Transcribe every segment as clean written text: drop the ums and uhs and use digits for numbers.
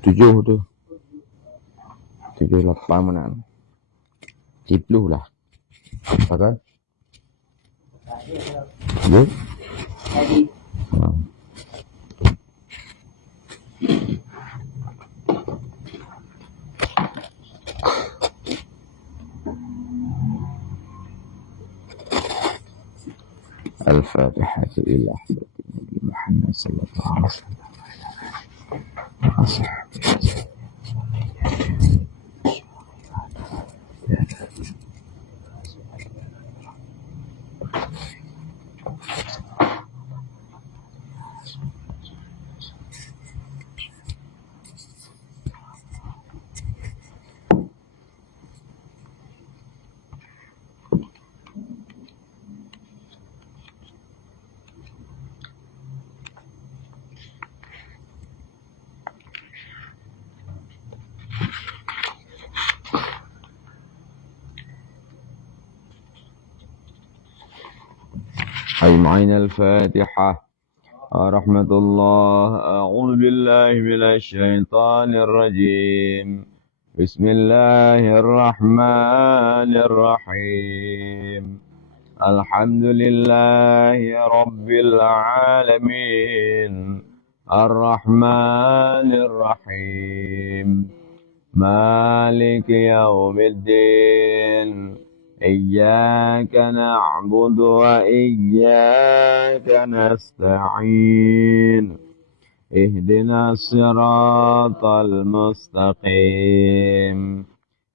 Tujuh tu. 78 mana? 10 lah. Apa kan? Ya? الفاتحة إلى حضرة النبي محمد صلى الله عليه وسلم أجمعين. الفاتحة. رحمة الله. أعوذ بالله من الشيطان الرجيم. بسم الله الرحمن الرحيم. الحمد لله رب العالمين. الرحمن الرحيم. مالك يوم الدين. إياك نعبد وإياك نستعين. اهدنا الصراط المستقيم.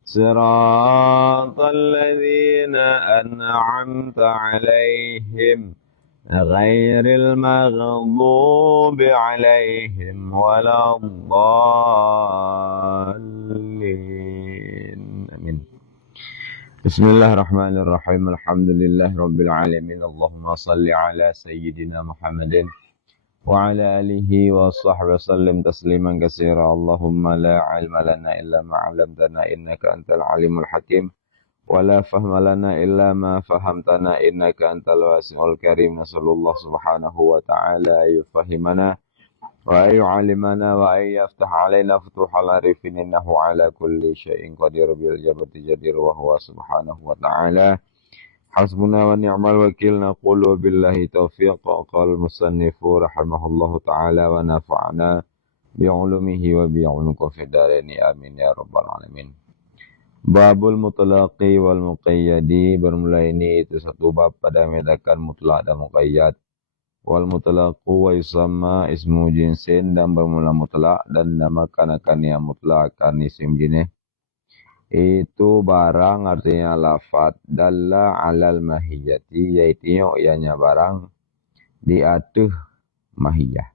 صراط الذين أنعمت عليهم غير المغضوب عليهم ولا الضالين. آمين. Bismillahirrahmanirrahim. Alhamdulillahirabbil alamin. Allahumma shalli ala sayyidina Muhammadin wa ala alihi wa sahbihi sallim tasliman katsira. Allahumma la ilma lana illa ma 'allamtana innaka antal alimul hakim wa la fahma lana illa ma fahamtana innaka antal wasi'ul karim. Nasallallahu subhanahu wa ta'ala yufahimana wa yu'allimana wa yaftah alaina futuhal arifin innahu ala kulli syai'in qadir bil jabati jadir wa huwa subhanahu wa ta'ala hasbuna wa ni'mal wakil. Naqulu billahi taufiq. Qala musannifu rahimahullahu ta'ala wa nafa'ana bi'ulumihi wa bi'ulumikum fid dharain amin ya rabbal alamin. Babul mutlaqi wal muqayyadi. Bermula ini itu satu bab pada membedakan mutlak dan muqayyad. Wal mutlaqu wa yusamma ismu jinsin, dan bermula mutlak dan dinamakan akan yang mutlak akan isim jenis. Itu barang artinya lafad dalla alal mahiyati, yaitu ianya barang diatuh mahiyah.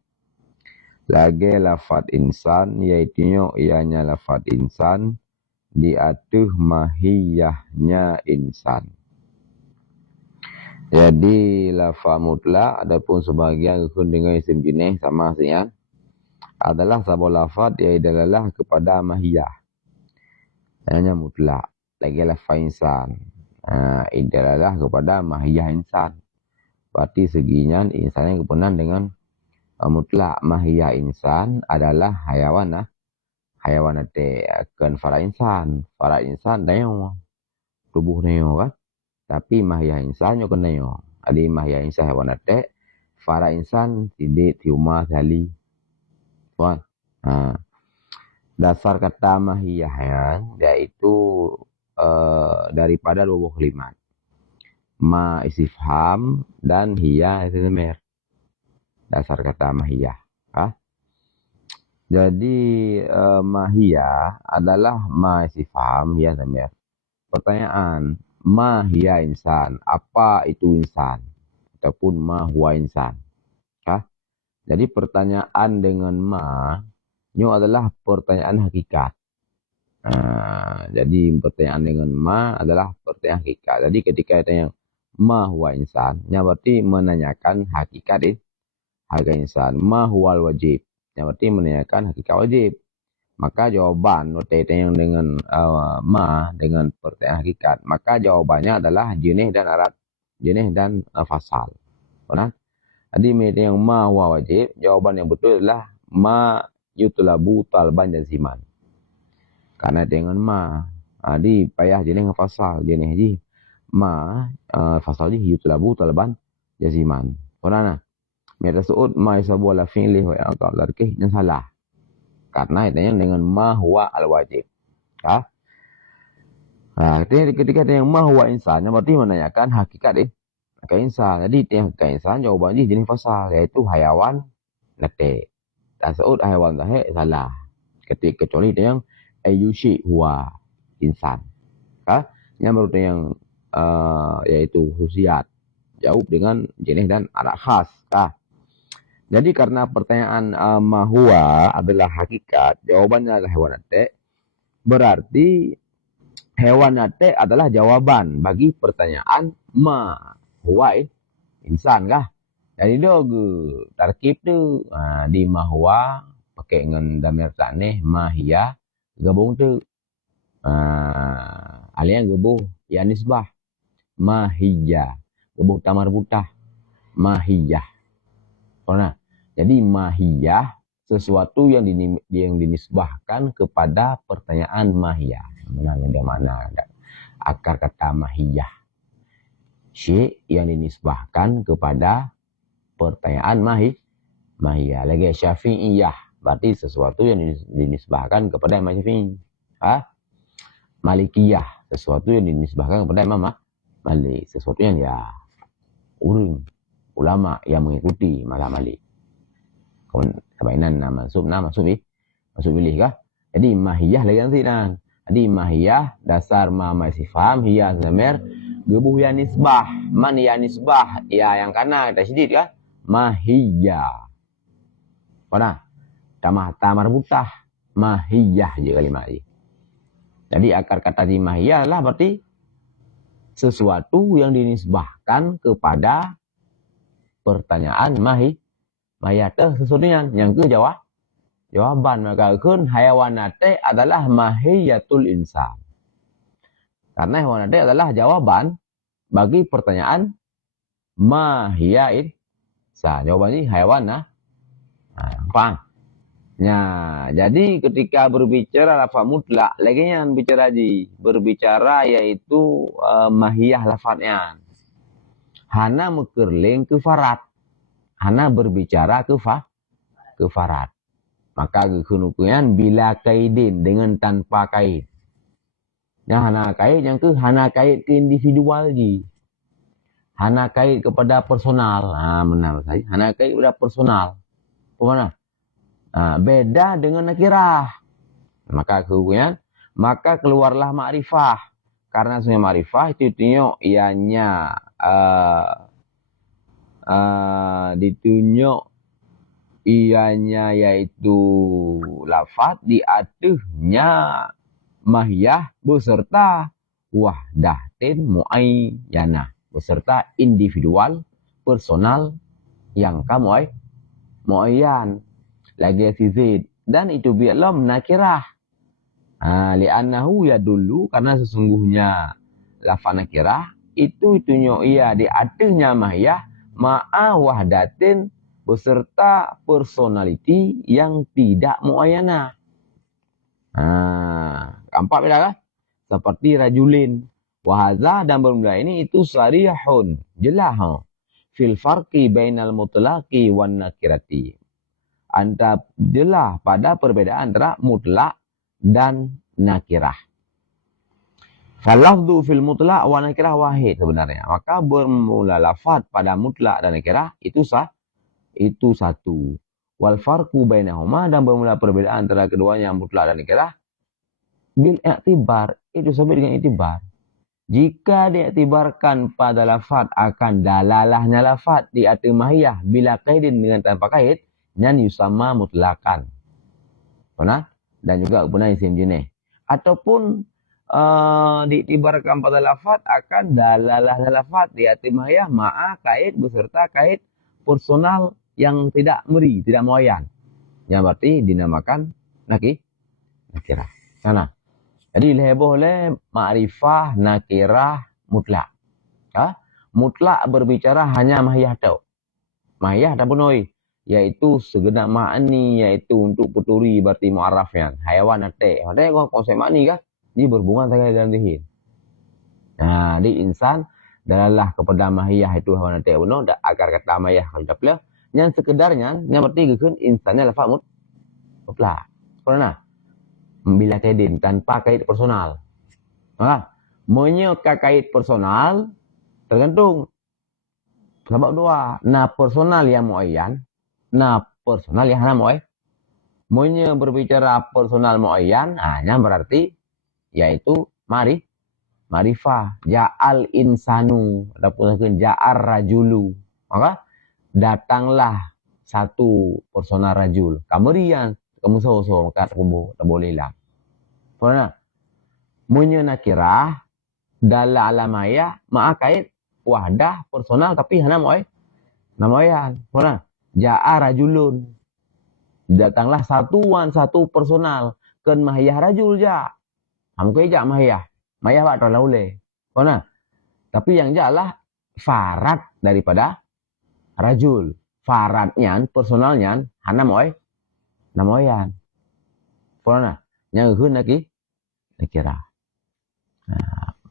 Lagi lafad insan, yaitu ianya lafad insan diatuh mahiyahnya insan. Jadi lafaz mutlak adapun sebahagian rukun dengan isim jenis sama saja adalah sebuah lafaz yang dalalah kepada mahiyah. Hanya mutlak. Lagi lafaz insan. Dalalah kepada mahiyah insan. Berarti seginya insan yang kepenan dengan mutlak. Mahiyah insan adalah hayawan. Hayawan itu akan fara insan. Fara insan dayo. Tubuh dayo kan. Tapi mahiyah insan yo kena yo. Adi mahiyah insan hewan atek, fara insan tidak tiuma sekali. Tuan. Dasar kata mahiyah yaitu daripada 2 kalimat. Ma istifham dan hiya istimr. Dasar kata mahiyah. Jadi mahiyah adalah ma istifham hiya istimr. Pertanyaan, ma hiya insan, apa itu insan? Ataupun ma huwa insan. Jadi pertanyaan dengan ma, ini adalah pertanyaan hakikat. Jadi pertanyaan dengan ma adalah pertanyaan hakikat. Jadi ketika ditanya ma huwa insan, ini berarti menanyakan hakikat insan. Ma huwal wajib, ini berarti menanyakan hakikat wajib. Maka jawaban yang dengan ma dengan pertanyaan hakikat, maka jawabannya adalah jenis dan arat, jenis dan fasal. Benar? Jadi yang ma huwa wajib, jawaban yang betul adalah ma yutlabu talban jaziman. Karena dengan ma, di payah jenis fasal jenis ji ma fasal ji yutlabu talban jaziman. Karena mereka sebut ma isabu ala fi'li wa aqal larkih yang salah. Karena itu dengan ma huwa al wajib. Ha? Ketika ada yang ma huwa insan, berarti menanyakan hakikat insan. Jadi hakikat insan jawaban ji jenis fasal yaitu hayawan nate. Tak sebut hayawan zahir salah. Kecuali itu yang ayushi huwa insan. Yang baru yang yaitu khusiat. Jawab dengan jenis dan alat khas. Jadi karena pertanyaan ma huwa adalah hakikat, jawabannya adalah hayawan nate. Berarti hewan nate adalah jawaban bagi pertanyaan ma huwa insan kah? Jadi dogu tarkib tu di ma huwa pakai dengan damir taneh ma hiya gabung tu alian gabung ya nisbah ma hiya gabung tamar butah ma hiya. Karena jadi ma hiya sesuatu yang dinisbahkan kepada pertanyaan ma hiya. Mana akar kata mahiyah, syai' yang dinisbahkan kepada pertanyaan mahiyah. Lagi syafi'iyah, berarti sesuatu yang dinisbahkan kepada Imam Syafi'i. Malikiyah, sesuatu yang dinisbahkan kepada Imam Malik, sesuatu yang ya ulama yang mengikuti mazhab Malik. Kebainan masuk pilih kah? Jadi mahiyah lagi nanti dan. Jadi mahiyah dasar ma masifam hiya zamir gebuh ya nisbah. Man ya nisbah ya yang kana tasydid kah? Mahiyah. Mana? Tamar butah mahiyah je kalimat ini. Jadi akar kata di mahiyah lah berarti sesuatu yang dinisbahkan kepada pertanyaan mahiyah sesuatu yang ke jawaban maka kun hayawanate adalah mahiyatul insan. Karena hayawanate adalah jawaban bagi pertanyaan mahiyah insan. Jawabannya hayawan paham? Jadi ketika berbicara lafaz mutlak, lagi yang berbicara yaitu mahiyah lafaznya. Hana mekerling ke farat. Hana berbicara ke farat. Maka kenukuyan bila kaidin dengan tanpa kaid. Hana kaid yang hana kaid ke individual ji. Hana kaid kepada personal. Benar saya. Hana kaid kepada personal. Mana? Beda dengan nakirah. Maka kenukuyan maka keluarlah ma'rifah. Karena sebenarnya ma'rifah itu ditunjuk ianya ditunjuk ianya yaitu lafaz di atasnya mahiyah beserta wahdatin muayyanah beserta individual personal yang kamu muayyan lagi sizid dan itu bi'lam nakirah li'annahu yadullu karena sesungguhnya lafaz nakirah itu tunjuk ia di atasnya mahiyah ma'a wahdatin beserta personality yang tidak muayyanah. Nampak beda kan? Seperti rajulin. Wahaza dan bermula ini itu sarihun. Jelas. Fil farqi bainal mutlaqi wan nakirati. Anda jelas pada perbedaan antara mutlak dan nakirah. Falafdu fil mutlak wa nakirah wahid sebenarnya. Maka bermula lafaz pada mutlak dan nakirah itu satu. Wal farqu bainahuma dan bermula perbedaan antara keduanya mutlak dan nakirah bil i'tibar itu sama dengan i'tibar. Jika diiktibarkan pada lafaz akan dalalahnya lafaz di atas mahiyah bila kaidin dengan tanpa kaid dan yusamma mutlakan. Benar? Dan juga benar isim jenis. Ataupun diiktibarkan pada lafaz akan dalalahnya lafaz di atas mahiyah ma'a kaid beserta kaid personal yang tidak tidak muayyan. Yang berarti dinamakan nakirah. Sana. Jadi boleh ma'rifah nakirah mutlak. Mutlak berbicara hanya mahiyah tau. Mahiyah dah punoi. Iaitu segenap makni, iaitu untuk puturi berarti mu'arafnya. Hayawan atek. Maksudnya konsep makni kah? Dia berhubungan dengan dalam dihin. Nah, di insan dalalah kepada mahiyah itu hayawan atek bunuh. Agar kata mahiyah kalau dah pula. Yang sekedarnya, yang berarti kan insannya lafaz mutlak. Karena bila kedin tanpa kait personal. Menyeka kait personal tergantung. Sebab dua. Na personal yang muayyan. Na personal yang hana muayyan. Monya berbicara personal muayyan. Yang berarti. Yaitu marifah. Ja'al insanu. Ataupun ja'ar rajulu. Maka. Datanglah satu personal rajul. Kamerian. Kamu so-so. Maka tak boleh lah. Karena. Monya nakirah. Dalam alamaya. Ma'akait. Wahdah personal tapi hana muayyan. Mana? Ja'a rajulun. Datanglah satu personal. Kan mahiyah rajul ja. Mungkin ja mahiyah. Mahiyah bak tolak boleh. Mana? Tapi yang ja lah farat daripada rajul. Faratnya, personalnya hana muayyan. Mana? Yang hun lagi kira.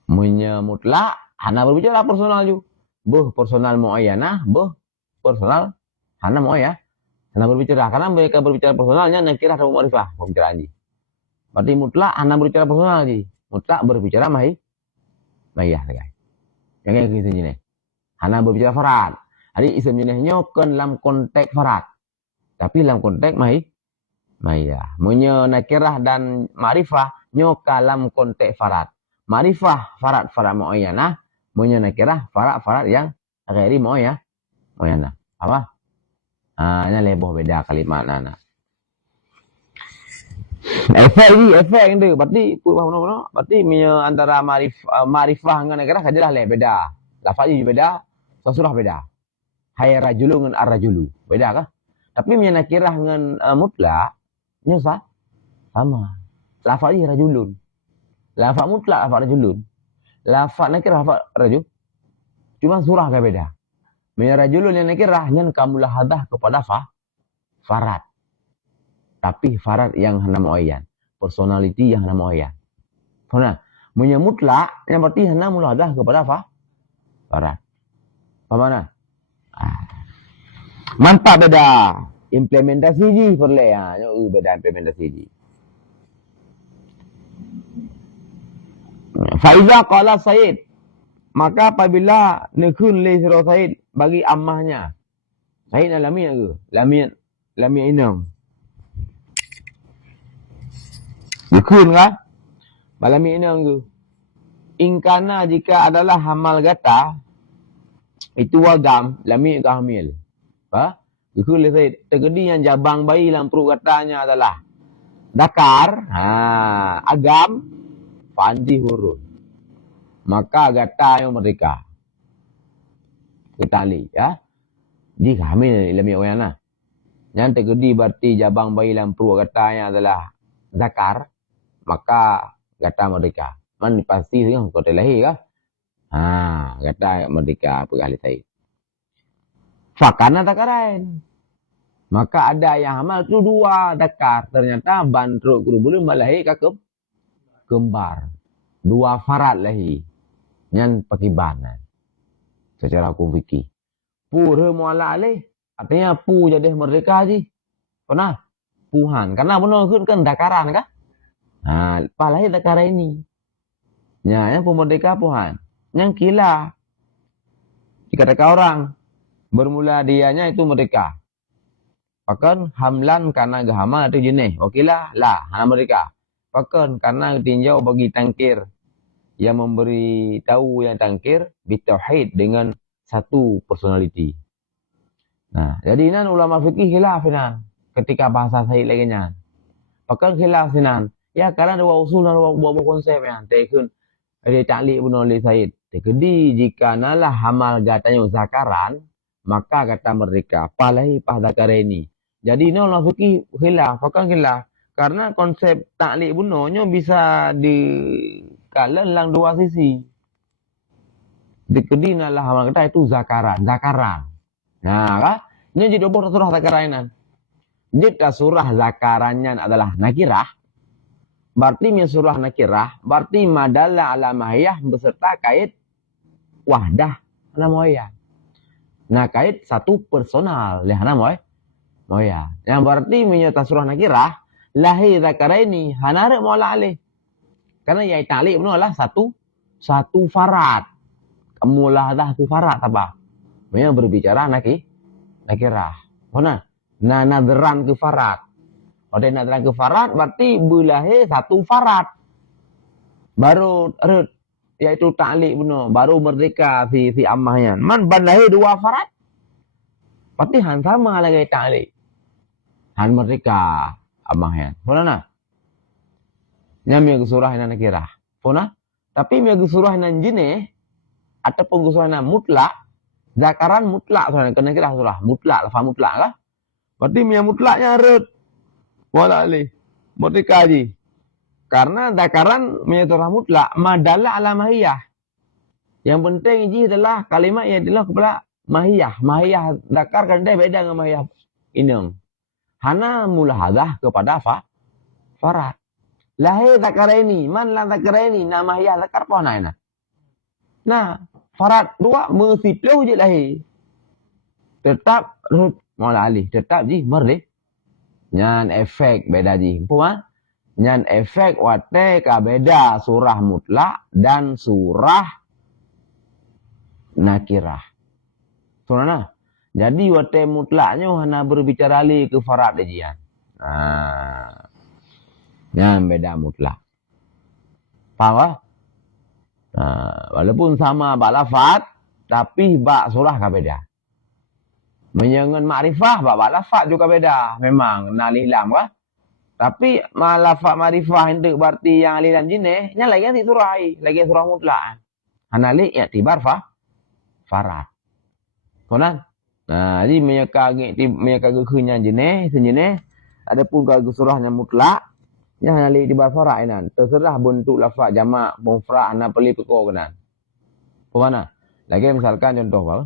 Munya mutlak hana berbicara personal ju. Beh personal muayyanah, beh personal hana muayyan. Hana berbicara. Karena mereka berbicara personalnya nakirah atau ma'rifah pembicaraan ji. Berarti mutlak hana berbicara personal ji. Mutlak berbicara mahiyah guys. Yang kayak gitu ni. Hana berbicara farat. Jadi isim jenisnya kan dalam konteks farat. Tapi dalam konteks mahiyah. Munya nakirah dan ma'rifah nyo dalam konteks farat. Ma'rifah farat muayyanah. Munya nakirah farat yang ghairi muayyanah. Apa? Ini lebih beda kalimat nana. Efek ni. Berarti antara ma'rifah dengan nakirah kajalah beda. Lafaz juga beda. Surah beda. Hai rajulu dengan ar-rajulu. Beda kah? Tapi punya nakirah dengan mutlak. Ini sama. Lafaz rajulun. Lafaz mutlak lafaz rajulun. Lafaz nakirah lafaz rajul. Cuma surah ke beda. Punya rajulun yang nakirah yang kamu lahadah kepada farat. Tapi farat yang hana muayyan. Personality yang hana muayyan. Karena punya mutlak yang berarti hana mulahadah kepada farat. Apa mana? Mantap beda. Implementasi ji perle. Beda implementasi ji. Faiza qala Said. Maka apabila nekun li sira Said bagi ammahnya. Said alami ke? Lami inam. Nekun kah? Balami inam ke? Ingkana jika adalah hamal gata itu wagam lami ke hamil. Apa? Nekun li Said. Terjadi yang jabang bayi dalam perut gatanya adalah dakar, agam, panji hurun. Maka gata yang merdeka. Ketali, ya. Jika hamil ilmi orang yang terjadi berarti jabang bayi dalam perut gatanya adalah zakar, maka gata merdeka. Man pasti dengan kota lahir kah? Gata merdeka pergali Said. Fakana dakarain. Maka ada yang hamal tu dua dakar. Ternyata bantruk kurubulun malahir ke kembar. Dua farat lahir. Yang pakibanan. Secara hukum fikih. Pura mu'ala alih. Artinya pu jadi merdeka je. Pernah? Puhan. Karena benar kan dakaran kah? Palahir dakaran ini. Yang pemerdeka puhan. Yang kila. Jika ada orang. Bermula dianya itu merdeka. Bahkan hamlan karena gahamal itu jenis. Okelah lah. Hana merdeka. Bahkan karena tinjau bagi tangkir. Yang memberi tahu yang tangkir bitauhid dengan satu personality. Nah, jadi ini ulama fikih khilaf ini ketika bahasa Said lagi ni. Bahkan khilaf ini. Ya, karena dua usul dan dua konsep yang tekun ada ta'liq bunuh oleh Said. Jadi jika nalah hamal gatanya zakaran, maka kata mereka palahi pah zakar ini. Jadi ini ulama fikih khilaf, bahkan khilaf. Karena konsep ta'liq bunuhnya bisa dikala dalam dua sisi. Dikedina lah hamal kita itu zakaran. Nah, kah? Ini jadi surah zakarainan. Jika surah zakarannya adalah nakirah, berarti surah nakirah, berarti madalla ala mahiyah beserta kait wahdah namanya. Nah, kait satu personal lehana moya. Yang berarti menyata surah nakirah, lahi zakaraini hanare mola alih. Karena ya ta'liq benar lah satu farad. Mulahdah tu farad apa? Memang berbicara nakirah. Mana? Nah, nadran ke farad. Ada nadran ke farad berarti belahe satu farad. Baru yaitu ta'liq benar, baru merdeka si ammahnya. Man balahe dua farad. Berarti han sama lagi ta'liq. Han merdeka ammahnya. Mana nah? Nyamia surah yang nakirah. Pona? Tapi mia surah yang jine ataupun surah yang mutlak, zakaran mutlak surah kena kira surah mutlak, lafaz mutlak lah. Berarti mia mutlaknya red. Wala alih. Merdeka haji. Karena zakaran mia surah mutlak madalla ala mahiyah. Yang penting ini adalah kalimat yang adalah kepada mahiyah. Mahiyah zakar kan dia beda dengan mahiyah inang. Hana mulahadah kepada farad. Lahir zakaraini, man la zakaraini, nama ya zakar apa naina. Nah, farad dua mesti peluh je lahir. Tetap mola alih, tetap je merdek. Nyan efek beda je. Puan? Nyan efek wate ka beda surah mutlak dan surah nakirah. Surah nah. Jadi wate mutlaknya hana berbicara li ke farad je. Nah. Yang beda mutlak. Faham? Walaupun sama bak lafaz, tapi bak surah kan beda. Menyangan makrifah, bak lafaz juga beda. Memang, nalilam kah? Tapi lafaz makrifah itu berarti yang alilam jenis, yang lagi yang surah, lagi surah mutlak. Analik ya tibar farad. Konan? Nah, jadi menyeka kenyang jenis, sejenis, adapun kalau surahnya mutlak, yang hanya tibar farad inan. Terserah bentuk lafaz jamak, mufrad, ana peli peko kenan. Mana? Lagi misalkan contoh apa?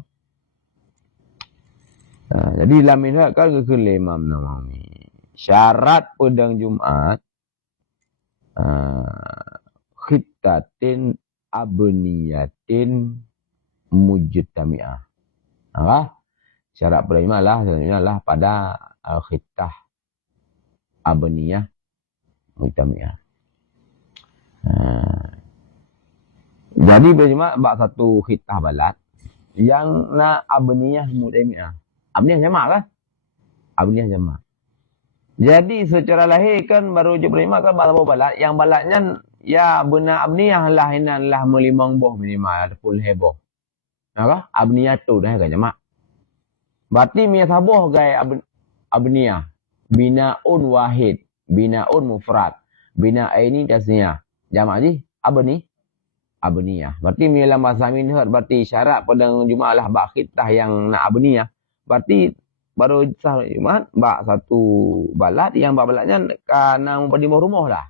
Jadi lamin kan ke Imam Nawawi. Syarat pedang Jumat khittatin abniyatin mujtami'ah. Apa? Syarat pedang Jumat lah pada khittah abniyah mujtami'ah. Jadi berjemaah bak satu khittah balat yang na abniyah mujtami'ah. Abniyah jamak lah. Abniyah jamak. Jadi secara lahir kan baru je berjemaah kan bak satu balat yang balatnya ya benar abniyah lah inan lah melimang boh minimal ataupun heboh. Nah, abniyah tu dah kan jamak. Berarti mia sabuh gay abniyah. Binaun wahid. Binaun mufrad. Bina'aini tasniyah. Jamak je. Abniyah. Berarti dalam bahasa minhad berarti syarat pada Jumaat lah bak khittah yang nak abniyah. Berarti baru sah Jumaat bak satu balat yang bak balatnya kana memperdimuh rumah lah.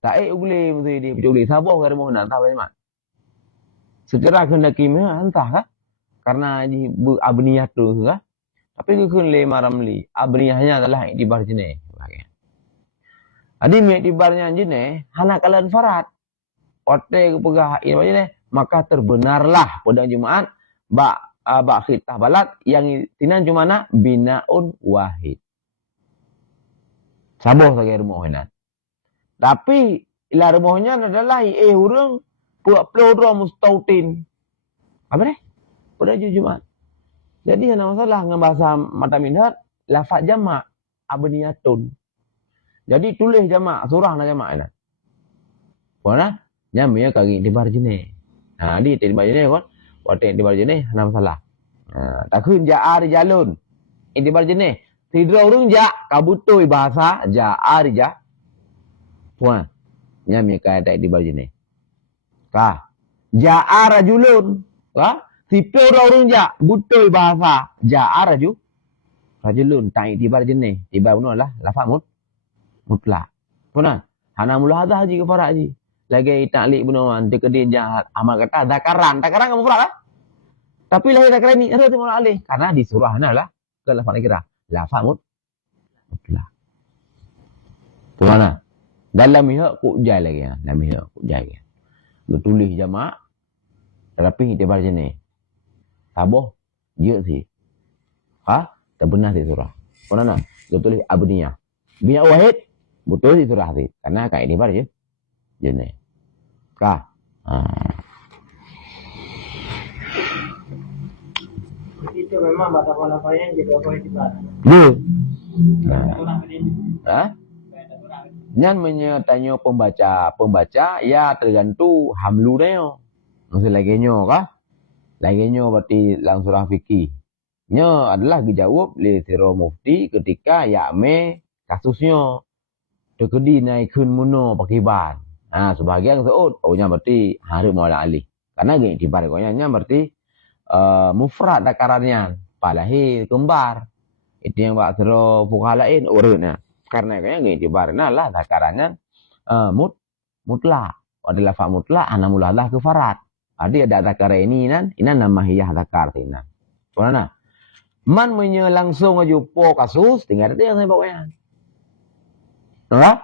Tak boleh mesti dia boleh sabuh ke rumah nak tahu Jumaat. Segera kena kimia entah kah? Karena abniyah tu kah? Tapi kekun maram li. Abniyahnya adalah iktibar jenis. Jadi iktibarnya jenis, hana kalian farad. Ote kepegah ini jenis, maka terbenarlah pedang Jumaat bak khittah balat yang tinan cuma nak binaun wahid. Sabuh sebagai rumahnya. Tapi ilah rumahnya adalah hurung puak pelodro mustautin. Apa deh? Pedang Jumaat. Jadi yang masalah dengan bahasa mata minhad, lafaz jamak abniyatun. Jadi tulis jamak, surah na jamak ina. Mana? Nyamnya kaki tibar jenis. Nah, di tibar jenis kan? Waktu tibar jenis ada masalah. Takun ja'ar jalun. Tibar jenis. Tidra urung ja kabutui bahasa ja'ar ja. Puan. Nyamnya kaya tibar jenis. Kah? Ja'ar rajulun. Kah? Sipur orang ja, butuh bahasa ja'ar rajulun, tak iktibar jenis. Tibar benar lah, lafaz mutlak. Pernah? Hana mulahadah haji ke farad haji. Lagi ta'liq benar, nanti ke dia jahat. Amal kata, dakaran. Dakaran kamu farad lah? Tapi lahir dah kerani, ada tu malah alih. Karena di surah lah ke lafaz nakirah. Lafaz mutlak. Tu mana? Dalam mihak kuk jai lagi ya. Dalam mihak kuk jai lagi. Lu tulis jamak. Tapi dia bar jenis. Taboh. Dia sih. Ha? Tak benar di surah. Mana? Lu tulis abniyah. Bina wahid. Betul di surah sih. Karena kat ini bar je. Jenis. Kah? Itu memang lafaz-lafaznya jadi apa yang kita. Ha? Nyan menyertanya pembaca ya tergantung hamlu dia. Maksud laginya kah? Laginya berarti lang surah fikih. Nya adalah dijawab oleh Sira Mufti ketika yakme kasusnya. Tekedi naikun muno pakai ban. Sebahagian seut, nya berarti hari muala alih. Karena gini tibar nya berarti mufrad dakarannya. Palahir kembar. Itu yang buat Sira fuqaha lain urutnya. Karena kayaknya gini tibarnya lah dakarannya mutlak. Adalah fa mutlak ana mulalah ke farad. Ada dakar ini nan nama hiyah dakar tina. Soalnya man langsung aja po kasus tinggal dia yang saya bawa. Nah,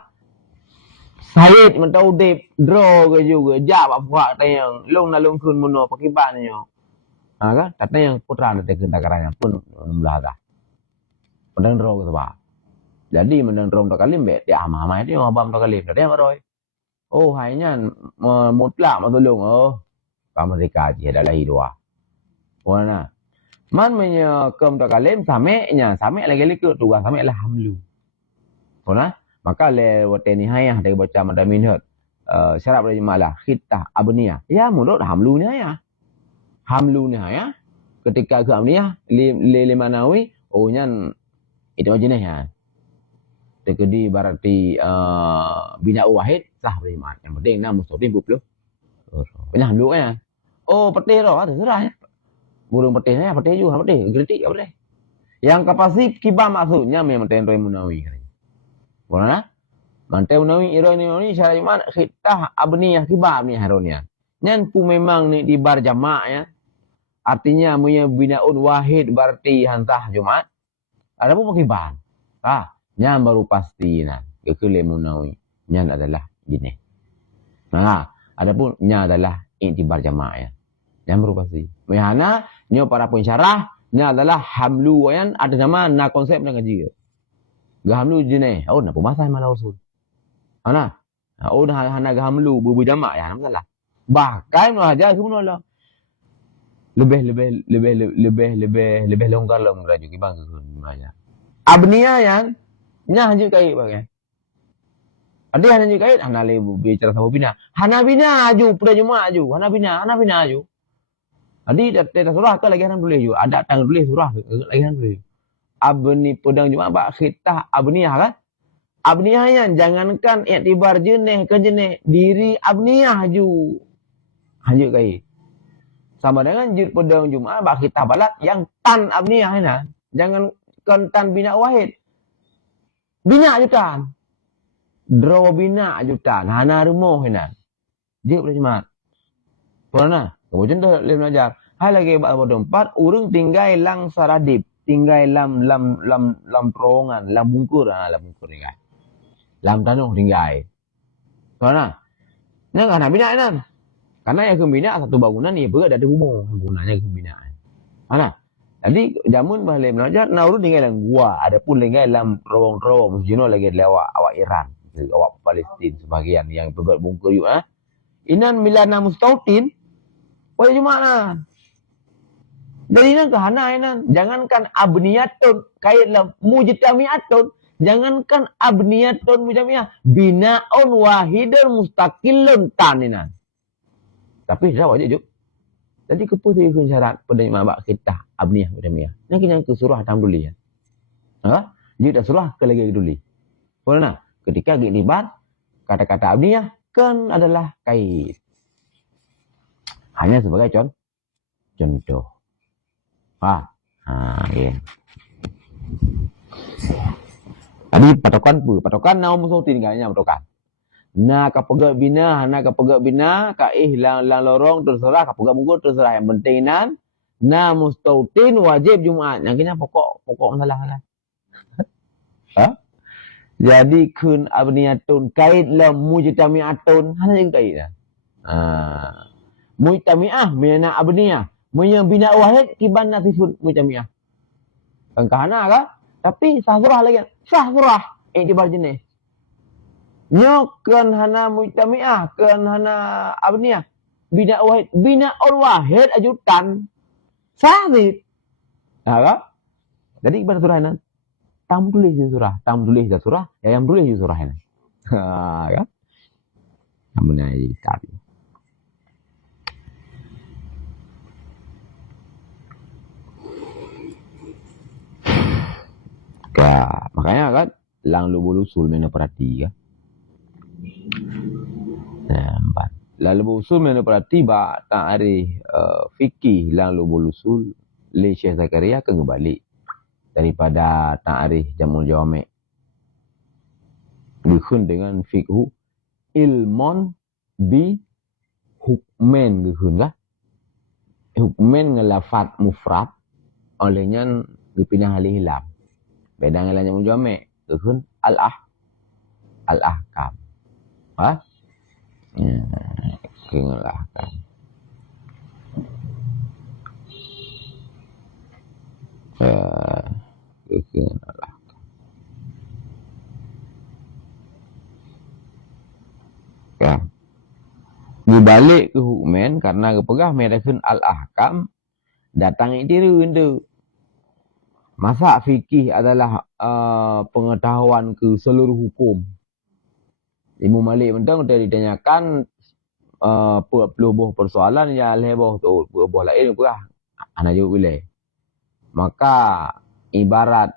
Syed mentau dep draw ke juga jawab buat yang long na long kun muno pakibannya. Kan? Katanya yang putra ada dakarannya pun mulalah. Mendang draw ke sebab. Jadi mendang draw untuk kalim bet dia ama-ama itu ngabam untuk kalim. Dia maroi. Oh, hanya mutlak matulung. Oh, mereka je adalah dua. Mana? Man menyekam untuk kalim sameknya. Samek lagi-lagi ke tugas samek lah hamlu. Mana? Maka lewat nihayah dari baca madaminat. Syarat pada jemalah. Khitah abniyah. Ya, mulut hamlunya ya. Hamlunya ya. Ketika ke abniyah. Lima nawi. Oh, nyan. Itu jenis ya. Tekedi berarti bina wahid sah beriman. Yang penting nama mustaqim puplu. Banyak hamlu ya. Oh, petih roh terserah ya. Burung petihnya petih juga petih, geritik apa deh. Yang kapasif kibah maksudnya memang tenroi munawi. Mana? Mantai munawi ironi munawi syarat iman khitah abniyah kibah ni haronia. Nyan pu memang ni di bar jamak ya. Artinya punya binaun wahid berarti hantah Jumat. Ada pun kibah. Nyan baru pasti nah. Kekele munawi. Nyan adalah gini. Adapun nya adalah intibar jamaah ya. Yang baru pasti. Mehana nya para pensyarah nya adalah hamlu yang ada nama na konsep na ngaji. Gahamlu jenis. Oh, nak pemasa malah usul. Ana. Oh, hana gahamlu bubu jamaah ya, masalah. Bahkan aja semua lah. Lebih longgar lah mengeraju kibang ke mana. Abniyah yang nya hanya kai bagai. Ada hanya juga kait hana le bicara sama bina. Hana bina aju pada Jumaat aju. Hana bina aju. Adi tak surah ke lagi hana boleh aju. Ada tang boleh surah lagi hana boleh. Abni pedang Jumaat bak khitah abniyah kan? Abniyah yang jangankan iktibar jenis ke jenis diri abniyah aju. Hanya kait. Sama dengan jir pedang Jumaat bak khitah balat yang tan abniyah hana. Jangankan tan bina wahid. Bina jutaan. Draw bina jutaan. Hana rumah hinan. Dia boleh cemat. Pernah? Kemudian dah boleh belajar. Hai lagi bahawa empat urung tinggal lang saradip. Tinggal lam terowongan. Lam bungkur. Lam bungkur tinggal. Lam tanung tinggal. Pernah? Ini kan bina hinan. Karena yang kembina satu bangunan ni berat ada rumah. Bangunannya kembinaan. Mana? Jadi jamun boleh belajar. Nah urung tinggal lang gua. Adapun tinggal lam terowong-terowong. Mesti lagi lewat awak Iran. Awak Palestin sebahagian yang berbuat bungkur yuk Inan milana mustautin boleh cuma dari inan ke hana inan jangankan abniyatun kaitlah mujtami'atun jangankan abniyatun mujtami'ah binaun wahidun mustaqillun taninan tapi jawab aja juk jadi keputusan syarat pada mabak kita abniyah mujtami'ah nak yang ke surah alhamdulillah dia dah surah ke lagi dulu boleh ketika gini bar kata-kata abniyah kan adalah kait. Hanya sebagai contoh. Ya. Tadi patokan apa? Patokan naum musutin kayaknya patokan. Na kapegak bina, na kapegak bina, kaih lang lorong terserah, kapegak mungkur terserah yang penting nan Na mustautin wajib Jumaat. Yang kena pokok masalah lah. Ha? Jadi kun abniyatun kait la mujtami'atun. Hana juga kait lah. Mujtami'ah mina abniyah. Mina bina wahid kiban natifun mujtami'ah. Kan kahana kan? Tapi sahsurah lagi. Sahsurah. Iktibar jenis. Nyok kan hana mujtami'ah. Kan hana abniyah. Bina wahid. Bina wahid ajutan. Sahid. Kan? Jadi kiban surah ini. Tam tulis je surah. Tam tulis je surah. Yang tulis je surah ini. Kan? Namun yang jadi kitab. Makanya kan lang lubul usul mana perhati kan. Nampak. Lang lubul usul mana perhati ba ta'arif fikih lang lubul usul li Syekh Zakaria ke balik daripada ta'arif Jamul Jawami'. Dikun dengan fikhu ilmon bi hukmen dikun kan. Hukmen ngelafat mufrad olehnya dipindah alih hilam. Beda dengan Jamul Jawami'. Dikun al-ahkam. Ha? Ya, al-ahkam. Dikun al-ahkam. Ya. Dibalik ke hukmen karena kepegah medakun al-ahkam datang itu itu. Masa fikih adalah pengetahuan ke seluruh hukum. Imam Malik mentang dia ditanyakan pelubuh persoalan yang lebih tu, pelubuh lain pula. Ana jawab boleh. Maka ibarat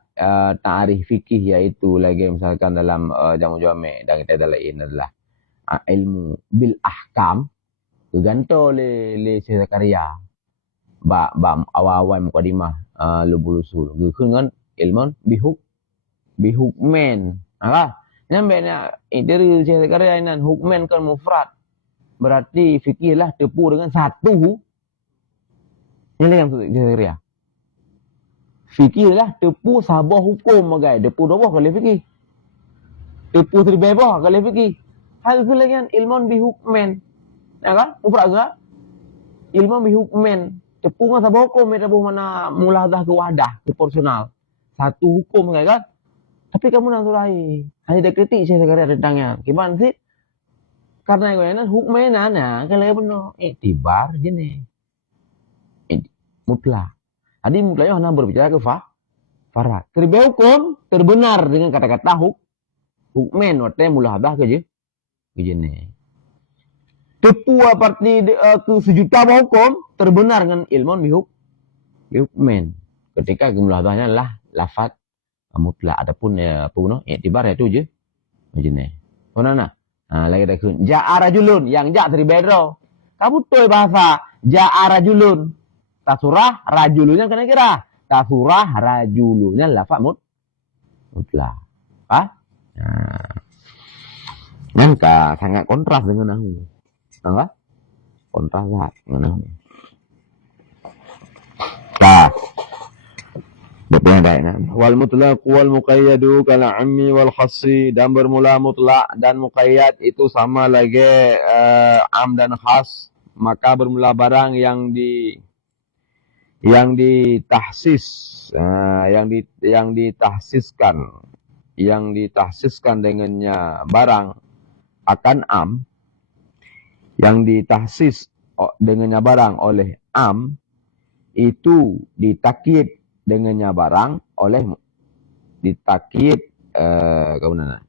ta'arif fikih iaitu lagi misalkan dalam Jamul Jawami' dan kita lain adalah ilmu bil ahkam tergantung le Syekh Zakaria. Ba awal-awal mukadimah lubul usul. Dengan ilmu bihukmen. Apa? Nampak dari Syekh Zakaria ini hukmen kan mufrad. Berarti fikih lah tepu dengan satu. Ini yang Syekh Zakaria. Fikih lah tepu sabah hukum magai. Tepu dua kali fikih. Tepu terbebah kali fikih. Hal kelagian ilmu bihukmen. Ya kan? Mufrad ke? Ilmu bihukmen. Tepu dengan sabah hukum. Tepu mana muladah ke wadah. Proporsional. Satu hukum kan? Tapi kamu nak surai. Hanya dia kritik Syekh Zakaria tentangnya. Gimana sih? Karena yang hukmena kalau benar iktibar jenis. Mutlak. Tadi mutlaknya hanya berbicara ke farad. Terbiar hukum terbenar dengan kata-kata hukmen waktu mulahadah ke jenis. Tepu aparti ke sejuta hukum terbenar dengan ilmu bihukmen. Ketika mulahadahnya lah lafaz mutlak. Adapun iktibar itu je jenis. Mana? Lagi dah kun. Ja'a rajulun yang ja dari bedro. Kamu tuh bahasa ja'a rajulun. Tasurah rajulunnya kena kira. Tasurah rajulunnya lafaz mutlak. Ha? Maka sangat kontras dengan nahu. Apa? Kontras lah dengan nahu. Betul ada. Wal mutlaq wal muqayyadu kal ammi wal khassi, dan bermula mutlak dan muqayyad itu sama lagi am dan khas. Maka bermula barang yang ditahsis, yang ditahsiskan dengannya barang akan am, yang ditahsis dengannya barang oleh am itu ditakid dengannya barang oleh ditakid kemudian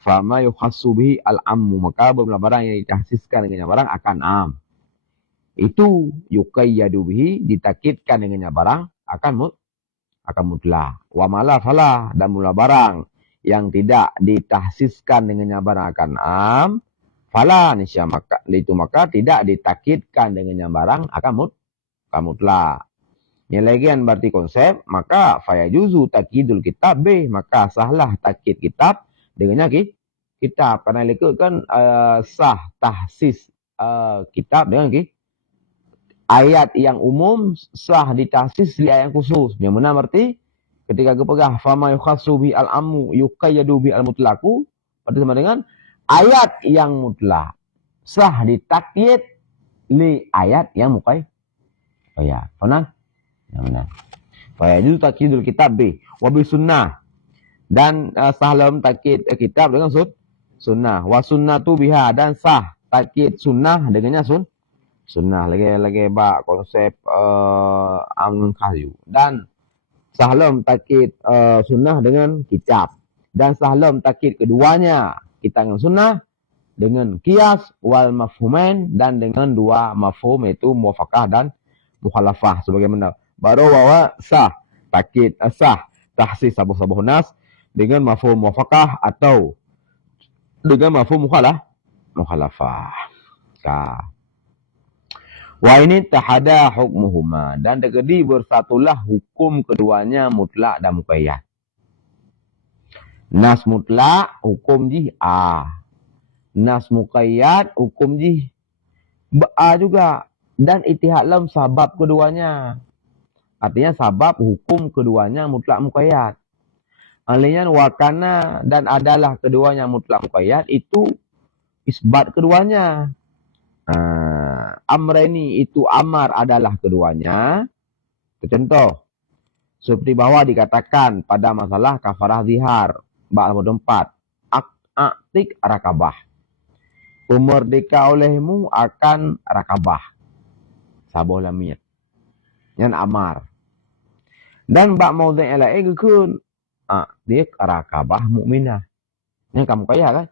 fama yukhassu bihi al-ammu, maka bermula barang yang ditahsiskan dengannya barang akan am itu yuqayyadu bihi ditakidkan dengannya barang akan mutlak. Wa mala fala, dan mula barang yang tidak ditahsiskan dengannya barang akan am fala nisya, maka tidak ditakidkan dengannya barang akan mutlak. Yang lagian berarti konsep, maka fayajuzu takidul kitab B, maka sahlah takid kitab dengannya kitab. Karena ikut kan sah tahsis kitab dengan ayat yang umum sah ditahsis li ayat yang khusus. Yang mana berarti ketika kepegah fama yukhassu bi al-amu yuqayyadu bi al-mutlaqu, berarti sama dengan ayat yang mutlak sah ditakyid li ayat yang muqayyad. Benar? Yang benar. Fa yajuz takyidul kitab bi wa bi sunnah, dan sah dalam takyid kitab dengan sunnah, wa sunnatu biha, dan sah takyid sunnah dengannya sunnah. Lagi bak konsep angun kayu, dan sahlam takyid sunnah dengan kitab, dan sahlam takyid keduanya kitab dengan sunnah dengan qiyas wal mafhumain, dan dengan dua mafhum yaitu muwafaqah dan mukhalafah, sebagaimana baru bahwa sah takyid sah tahsis sabuh-sabuh nas dengan mafhum muwafaqah atau dengan mafhum mukhalafah. Wa ini tahada hukmuhuma, dan terjadi bersatulah hukum keduanya mutlak dan muqayyad. Nas mutlak hukum jih A, nas muqayyad hukum jih A juga, dan ittihad lam sabab keduanya. Artinya sabab hukum keduanya mutlak muqayyad. Alainya wakana, dan adalah keduanya mutlak muqayyad itu isbat keduanya. Amreni itu amar adalah keduanya. Contoh seperti bawah dikatakan pada masalah kafarah zihar bab 4, aktik rakabah, pemerdeka olehmu akan rakabah, sabuh lamiyat yang amar. Dan bab maudhi' lain ke aktik rakabah mukminah, yang kamu kaya kan,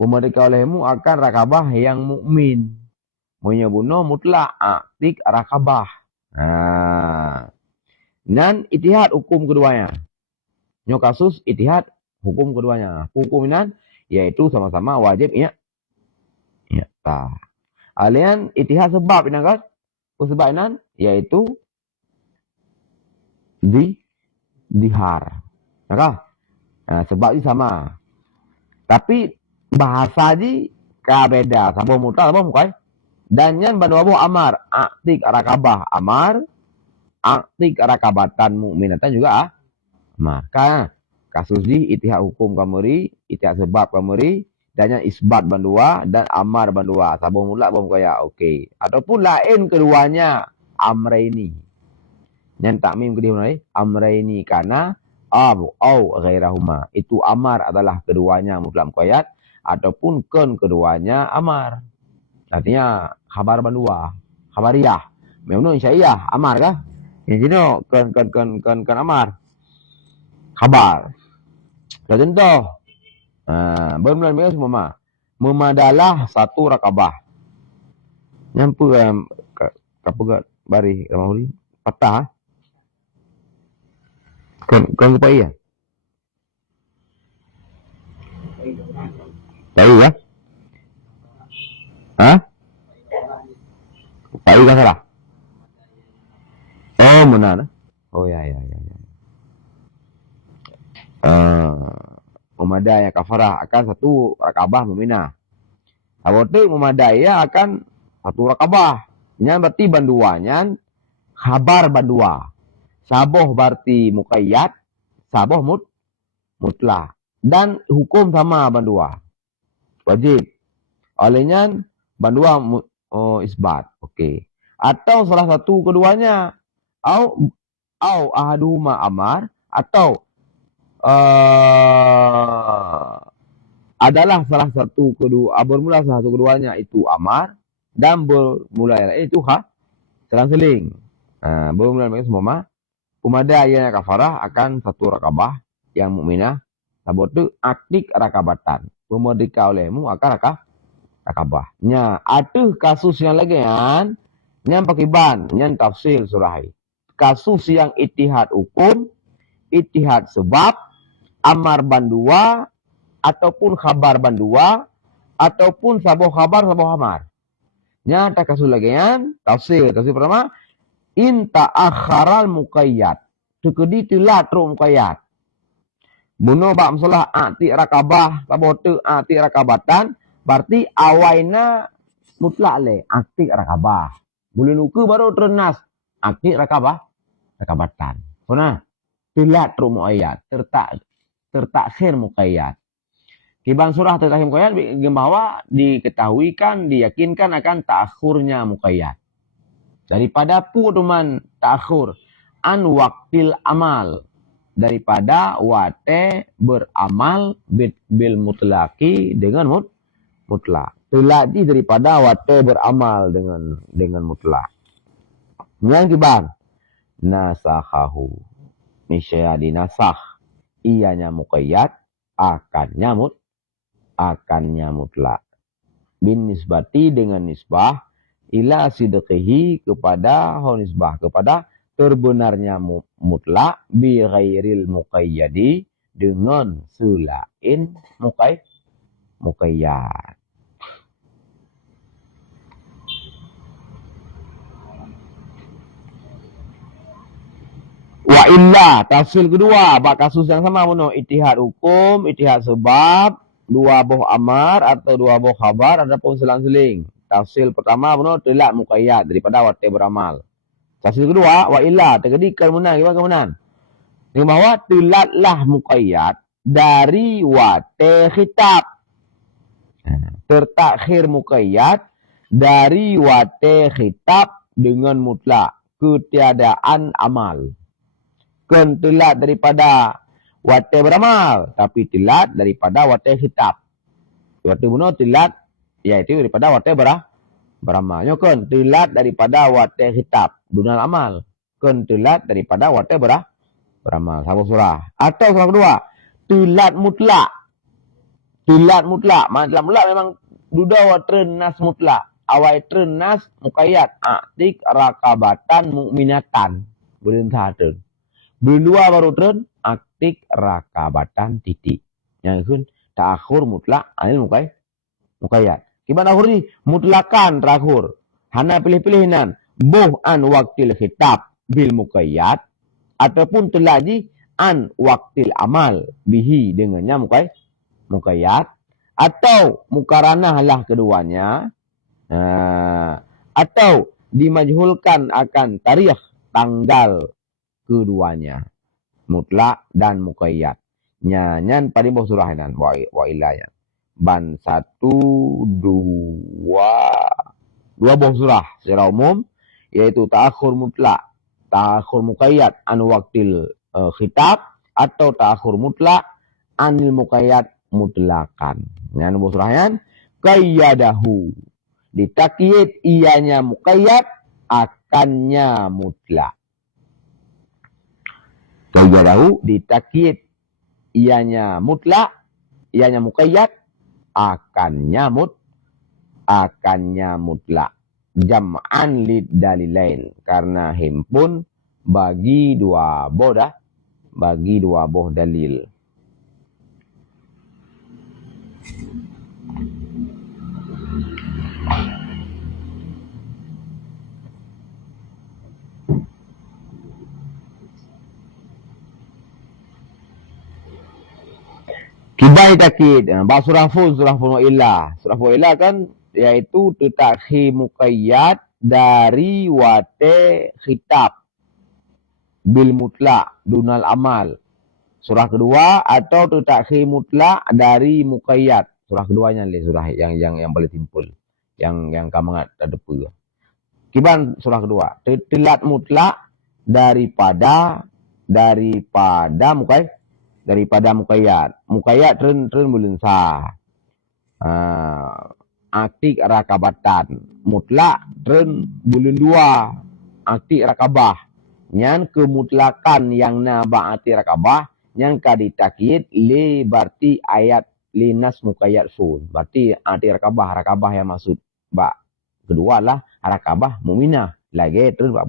pemerdeka olehmu akan rakabah yang mukmin. Punya bunuh mutlak aktik rakabah. Dan ittihad hukum keduanya. Nyo kasus ittihad hukum keduanya. Hukuminan yaitu sama-sama wajib ya. Ya. Alian ittihad sebab ini kan? Sebab ini yaitu dihar. Maka sebab ini sama. Tapi bahasa ji kabeda. Sabuh mutlak sabuh mukai. Dan yang bandu amar aktik rakabah amar, aktik rakabatan mukminatan juga amar. Kan kasus di ittihad hukum kamuri, ittihad sebab kamuri, dan yang isbat bandua dan amar bandua. Sabuh mulak bom kaya okey. Ataupun lain keduanya amraini. Yang takmim kedua amraini kana au ghairahuma. Itu amar adalah keduanya mutlak muqayyad ataupun keduanya amar. Artinya khabar bandua, khabariyah. Memang insya'iyah, amar kah? Yang ini kan amar. Khabar. Contoh. Bermula mereka semua memadalah satu rakabah. Nyampu kapugat bari ramahuli patah. Kan kepai ya? Tahu ya? Tahu kan salah? Oh, benar. Oh ya. Memadai kafarah akan satu rakabah muminah. Abote memadai akan satu rakabah. Nya berarti banduanya khabar bandua. Saboh berarti muqayyad, saboh mutlak. Dan hukum sama bandua. Wajib. Olehnya bandua isbat. Okey. Atau salah satu keduanya au ahaduhuma amar, atau adalah salah satu bermula salah satu keduanya itu amar, dan bermula yang lain itu selang-seling. Bermula mereka semua umada yang kafarah akan satu rakabah yang mukminah, sabotu aktik rakabatan, pemerdeka olehmu akan rakabah. Nya ada kasus yang lagi kan, yang pakiban, yang tafsir surah. Kasus yang ittihad hukum, ittihad sebab, amar bandua, ataupun khabar bandua, ataupun sabuh khabar, sabuh amar. Nyata kasus lagi kan, tafsir pertama, inta akharal muqayyad. Tukedi telat ru muqayyad. Bunuh bak masalah akti rakabah, sabotu akti rakabatan, berarti awaina mutlak le akti rakabah. Bulan uku baru ternas. Akik rakabatan. Pernah? Telat ru muayyad. Tertakhir muqayyad. Kiban surah tertakhir muqayyad bahwa diketahuikan, diyakinkan akan ta'khurnya muqayyad. Daripada puduman ta'khur an waqtil amal. Daripada wate beramal bil mutlaki dengan mutlak. Telat daripada wate beramal dengan mutlak. Yang kiban nasakhahu. Niscaya dinasakh ianya muqayyad akannya mutlak. Bin nisbati dengan nisbah ila sidqihi kepada nisbah kepada terbenarnya mutlak bi ghairil muqayyadi dengan selain muqayyad. Wa illa tafsir kedua bab kasus yang sama benar, ittihad hukum, ittihad sebab, dua buah amar atau dua buah khabar ataupun selang-seling. Tafsir pertama benar telat muqayyad daripada wate beramal. Tafsir kedua wa illa terjadi kemunan dengan bahawa telatlah muqayyad dari wate khitab. Tertakhir muqayyad dari wate khitab dengan mutlak ketiadaan amal. Bukan telat daripada wate beramal, tapi telat daripada wate khitab. Wate bunuh telat, iaitu daripada wate beramal. Kan telat daripada wate khitab, dunal amal. Kan telat daripada wate beramal. Satu surah. Atau surah kedua, telat mutlak. Telat mutlak. Mutlak memang duda wate nas mutlak. Awai trenas muqayyad. Aktik rakabatan mu'minatan. Berintah tren. Berdua baru tren aktik rakabatan titik. Yang itu ta'akhur mutlak anil muqayyad. Gimana akhur ni? Mutlakan terakhir. Hana pilih-pilihan. Boh an waktil khitab bil muqayyad. Ataupun telaji an waktil amal bihi dengannya muqayyad. Atau mukaranah lah keduanya. Atau dimajhulkan akan tarikh tanggal keduanya, mutlak dan muqayyad. Nyanyan pada buah surah nan wa ilayah. Ban 1 2 buah surah secara umum yaitu ta'akhur mutlak, ta'akhur muqayyad an waqtil khitab atau ta'akhur mutlak anil muqayyad mutlakan. Nyan buah surah nan qayyadahu. Ditakyid ianya muqayyad akannya mutlak. Qayyadahu ditakyid ianya mutlak, ianya muqayyad akannya mutlak. Jam'an lid dalilain karena himpun bagi dua boh dalil. Kibai takkid. Surah full wa illa. Surah wa illa kan yaitu tetakhir muqayyad dari wate khitab bil mutlak dunal amal. Surah kedua atau tetakhir mutlak dari muqayyad. Surah keduanya surah yang paling simpul. Yang kamu ada apa. Kiban surah kedua. Telat mutlak daripada muqayyad. Muqayyad tren bulan sah. Aktik rakabatan. Mutlak tren bulan 2. Aktik rakabah. Yang kemutlakan yang naba aktik rakabah. Yang kaditakyid li berarti ayat linas muqayyad sun. Berarti aktik rakabah yang maksud. Bak kedua lah rakabah mu'minah. Lagi tren bak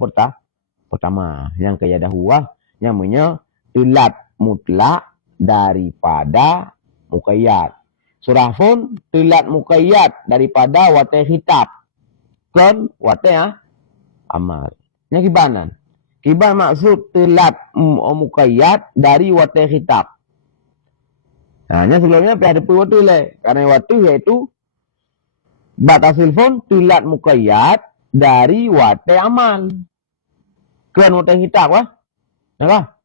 pertama. Yang qayyadahu yang punya telat mutlak daripada muqayyad. Surah pun telat muqayyad daripada wate khitab. Kan wate amal. Yang kibanan. Kiban maksud telat muqayyad dari wate khitab. Yang sebelumnya ada wate le. Karena wate iaitu batasil pun telat muqayyad dari wate amal. Kan wate kitab kah? Nah,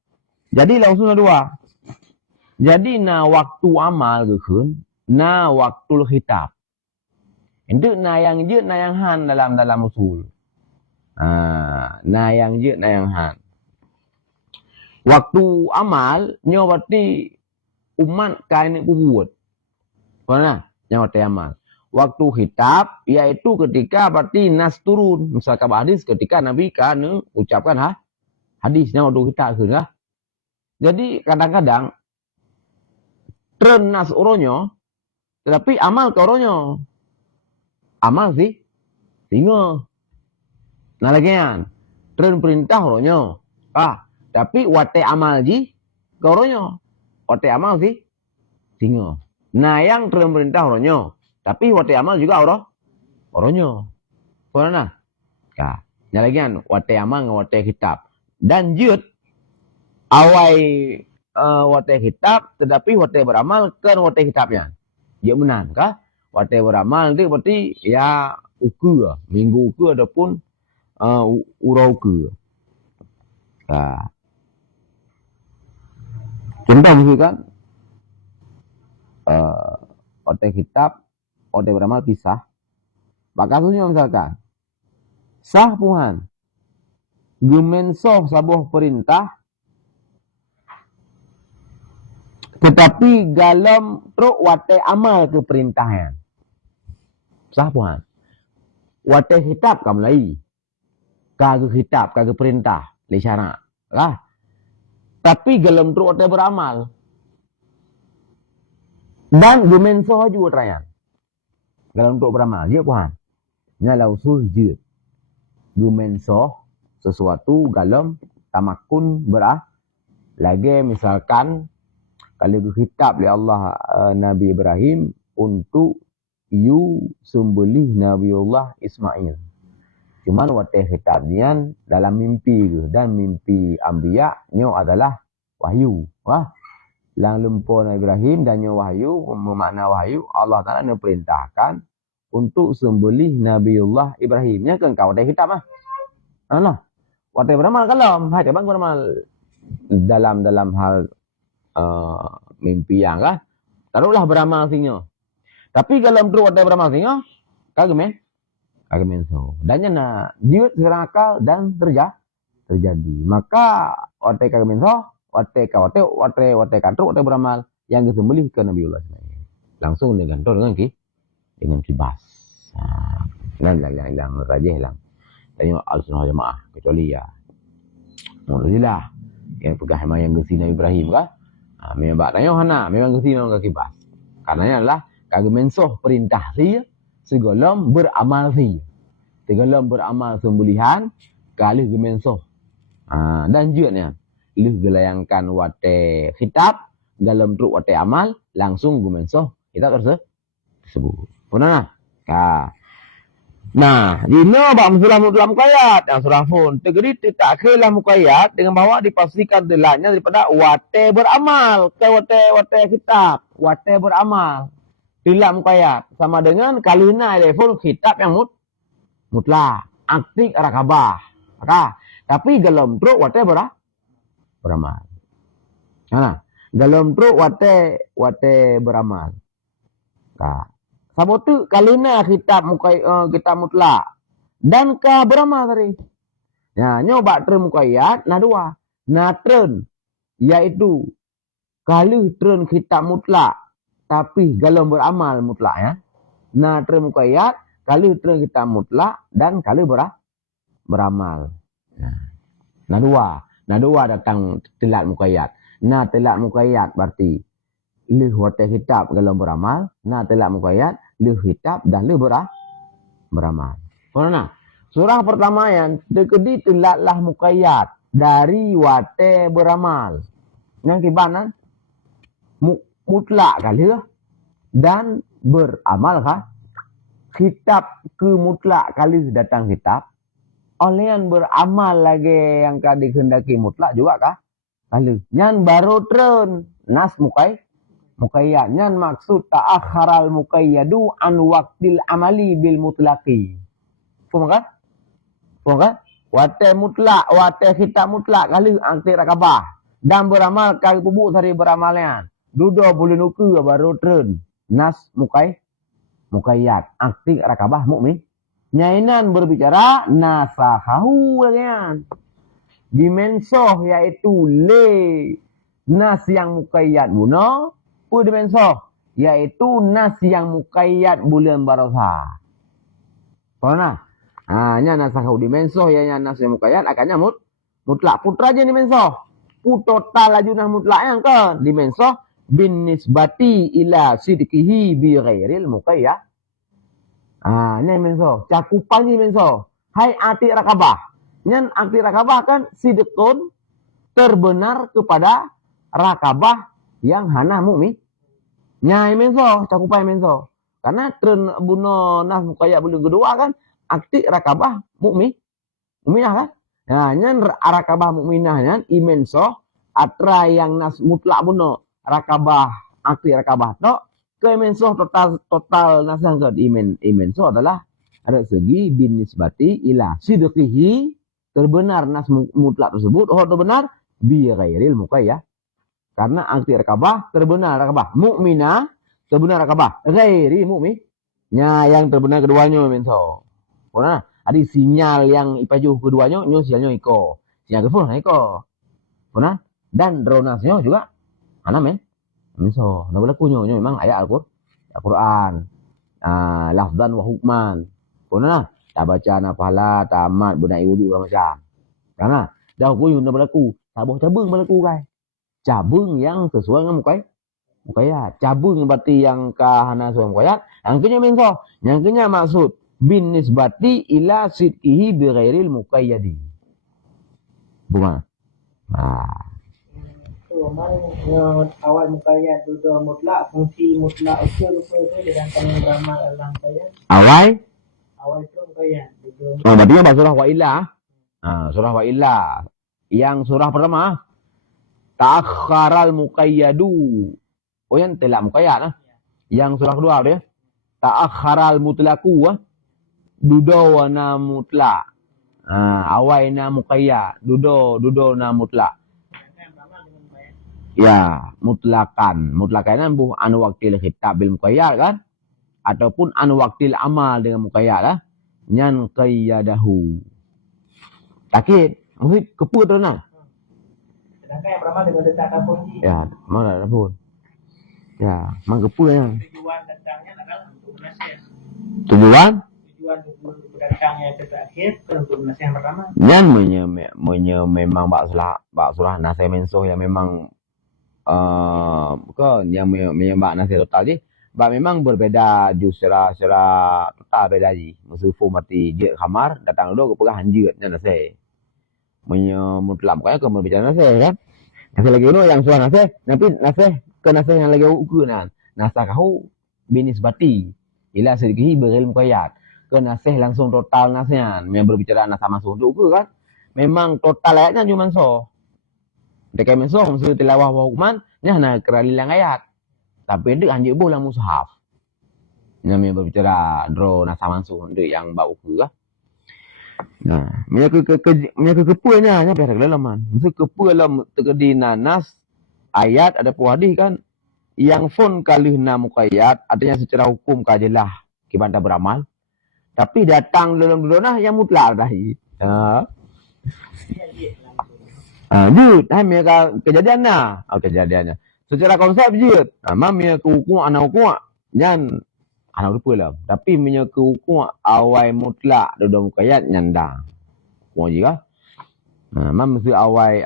jadi langsung dua. Jadi na waktu amal ke kun, na waktu kitab. Itu na yang je na yang han dalam usul. Na yang je na yang han. Waktu amal nyo berarti umat kain buat. Mana? Nyo te amal. Waktu kitab yaitu ketika berarti nas turun. Misalkan hadis ketika Nabi kan ucapkan hadisnya waktu kitab kun kah? Jadi kadang-kadang tren nas uronyo tetapi amal ke uronyo. Amal sih singo. Nah lagian tren perintah uronyo. Tapi wate amal ji ke uronyo. Wate amal sih singo. Nah yang tren perintah uronyo. Tapi wate amal juga uronyo. Mana? Nah lagian wate amal dengan wate kitab. Dan jut awai wate kitab tetapi wate beramal kan wate kitabnya. Ya benar kah? Wate beramal itu berarti ya uku minggu uku ataupun urau uku. Contoh misalkan wate kitab, wate beramal pisah. Kasusnya misalkan sah puhan gumensoh sabuh perintah tetapi galam truk wate amal ke perintahnya. Sah puan. Wate kitab kam lai. Kagak kitab, kagak perintah, li syarak. Lah. Tapi galam truk wate beramal. Dan gumensoh juga terayan. Galam truk beramal, dia puan. Nya lausul je. Gumensoh sesuatu galam tamakun lagi misalkan kalau kitab oleh Allah Nabi Ibrahim untuk you sembelih Nabiullah Ismail. Cuman wate kitab nian dalam mimpi ke dan mimpi anbiya nyo adalah wahyu. Lang lumpur Nabi Ibrahim dan nyo wahyu bermakna wahyu Allah Taala nak perintahkan untuk sembelih Nabiullah Ibrahim. Nya kan kau wate kitab Alah. Wate beramal kalam, hai bang beramal dalam hal mimpi yang kah? Taruhlah beramal sinyo. Tapi kalau terus wate beramal sinyo, kagak men so. Dan na jiut serang akal dan terjadi. Maka wate kagak men so, wate katru wate beramal yang disembelih ke Nabiullah Ismail. Langsung dengan kibas. Hilang raja hilang. Tengok al-sunnah jamaah kecuali ya Mu'tazilah yang pegang yang gesi Nabi Ibrahim kah? Memang tanya memang gesi memang kibas. Karena adalah kagak mensoh perintah dia segolong beramal dia. Segolong beramal sembelihan kali gemensoh. Dan juga lu gelayangkan wate kitab dalam truk wate amal langsung gemensoh kita tersebut. Pernah? Nah, dino bak surah dalam mukayat yang surah pun tegeri tidak kelah mukayat dengan bahawa dipastikan delanya daripada wate beramal ke wate kitab wate beramal tidak mukayat sama dengan kalina telefon kitab yang mutlak aktif rakabah tapi dalam truk wate beramal. Nah, dalam truk wate beramal. Sabotu kalina kitab mutlak dan ka beramal tadi. Nah, nyoba tren mukayat nah dua. Nah tren yaitu kali tren kitab mutlak tapi galau beramal mutlak ya. Nah tren mukayat kali tren kitab mutlak dan kali beramal. Nah dua datang telat mukayat. Nah telat mukayat berarti lih wate kitab galau beramal. Nah telat mukayat lih kitab dan lih beramal. Mana? Surah pertama yang dekedi telatlah mukayat dari wate beramal. Yang kibanan mutlak kali dan beramal kah? Kitab ke mutlak kali datang kitab. Oleh yang beramal lagi yang kadi kehendaki mutlak juga kah? Kali. Yang baru tren nas mukayat. Yang maksud ta'akharal mukayyadu an waqtil amali bil mutlaqi. Faham kan? Faham kan? Wate mutlak, wate khitab mutlak kali aktif rakabah. Dan beramal kali pubuk sari beramalian. Dudo boleh nuku baru turun. Nas mukayyad. Aktif rakabah mukmin. Nyainan berbicara nasahahu kan. Dimensoh iaitu le. Nas yang mukayyad buno. Apa dimensoh? Iaitu nas yang mukayyad bulan barasa. Faham tak? Nya nasahahu dimensoh ya nas yang mukayyad akannya mutlak. Putra je dimensoh. Total ajunah mutlak yang ke dimensoh bin nisbati ila sidqihi bi ghairil muqayyad. Ini menso, cakupan ni menso. Hai arti rakabah. Nyan arti rakabah kan sidqun terbenar kepada rakabah yang hana mukmin. Nyai menso, cakupan menso. Karena tren buno nas muqayyad boleh kedua kan arti rakabah mukmin. Mukminah kan? Nyan rakabah mukminah nyan imenso atra yang nas mutlak buno rakabah arti rakabah tok. Kemensoh total nasang ke imensoh adalah ada segi bin nisbati ila sidqihi terbenar nas mutlak tersebut terbenar bi ghairil muqayyad karena arti rakabah terbenar rakabah mukminah terbenar rakabah ghairi mukmin nya yang terbenar keduanya mensoh. Karena ada sinyal yang ipaju keduanya nyo sinyalnya iko sinyal keful iko. Karena dan dronasnya juga ana menso, nak berlaku nyo memang ayat Al-Quran. Lafzan wa hukman. Kena tak baca nak pahala, tamat benaik wudu macam. Karena dah hukum nak berlaku, tabuh cabung berlaku kai. Cabung yang sesuai dengan muqayyad. Cabung berarti yang kahana sesuai muqayyad, yang kenya menso, yang kenya maksud bin nisbati ila sidqihi bi ghairil muqayyadi. Bukan? Awal muqayyad duduk mutlak, fungsi mutlak usul itu sedangkan yang beramal adalah muqayyad. Awal itu muqayyad. Berarti yang surah wa illa. Surah wa illa. Yang surah pertama ta'akhkharal muqayyadu. Oh yang telah muqayyad. Yang surah kedua dia ta'akhkharal mutlaku. Dudo wana mutlak. Awal na muqayyad. Dudo na mutlak. Ya, mutlakan. Mutlakan buh anu waktil khitab bil muqayyad kan? Ataupun anu waktil amal dengan muqayyad lah. Nyan qayyadahu. Takit. Maksud kepu tu nak. Sedangkan yang beramal dengan letakkan kunci. Ya, mana dah pun. Ya, mang kepu yang. Tujuan datangnya adalah untuk nasihat. Tujuan Datangnya ke terakhir untuk nasihat pertama. Nyan memang bak surah nasihat mensuh yang memang bukan yang menyembah nasihat total ni memang berbeda secara total beda ji musufu mati je khamar datang dulu ke pegang hanjut dan nasihat mutlak makanya ke berbicara nasihat kan nasihat lagi dulu yang surah nasihat tapi nasihat ke nasihat yang lagi ukuran nasakahu binisbati ila sedikit beril muqayyad ke nasihat langsung total nasihat yang berbicara nasihat masuk untuk ke kan memang total ayatnya cuma so. Dekat mensoh maksud tilawah wa hukman nya nak keralilang ayat. Tapi dek anjuk bola mushaf. Nya berbicara dro nasa mansuh dek yang bau ke lah. Nah, nya kepuanya nya pada kelalaman. Maksud kepu dalam tegedi nanas ayat ada hadis kan yang fun kalihna muqayyad artinya secara hukum kajelah kibanda beramal. Tapi datang dalam donah yang mutlak dah. Jut, mereka kejadian na. Kejadiannya. Secara konsep jut. Mamnya ke hukum anak hukum. Nyan. Anak lupa lah. Tapi punya ke hukum awal mutlak. Dua muqayyad nyandang. Hukum je kah? Mam mesti awal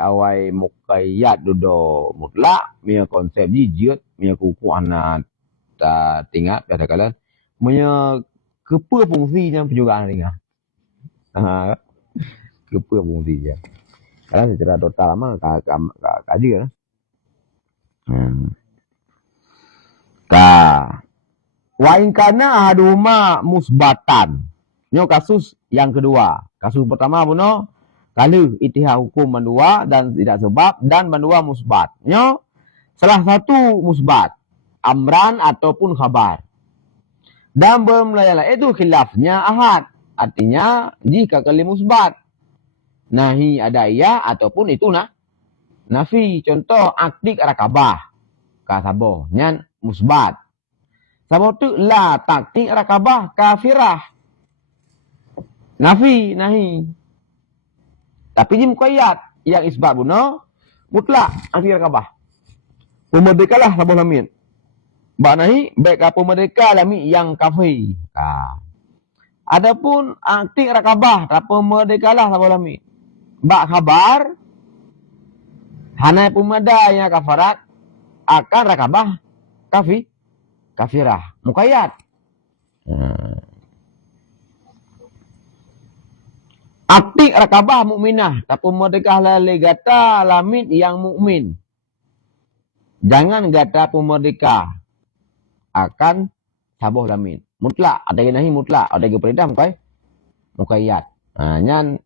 muqayyad dua mutlak. Punya konsep jut. Punya ke hukum anak tinggal. Biasa kalian. Punya kepa fungsinya penjugaan ringan. Kepa fungsinya. Karena secara total mah kaji kan. Wa in kana ahaduma musbatan. Nyo kasus yang kedua. Kasus pertama buno kalau itihad hukum mandua dan tidak sebab dan mandua musbat. Nyo salah satu musbat amran ataupun khabar. Dan bermulalah itu khilafnya ahad. artinya jika kali musbat. Nahi ada iya ataupun itu nafi. Contoh akdik rakabah. Ka sabo nyan musbat. Sabo tu la taktik rakabah kafirah. Nafi nahi. Tapi ni muqayyad yang isbat guna mutlak akdik rakabah. Pemerdekalah sabo lamin. Ba nahi baik apa merdeka lami yang kafir. Adapun aktik rakabah apa merdekalah sabo lami. Ba khabar hanai pemada yang kafarat akan rakabah kafirah muqayyad. Aktik rakabah mukminah tapi merdeka legata lamit yang mukmin. Jangan gata pemerdeka akan sabuh lamin. Mutlak, ada yang nahi mutlak, ada yang perintah muqayyad. Nyan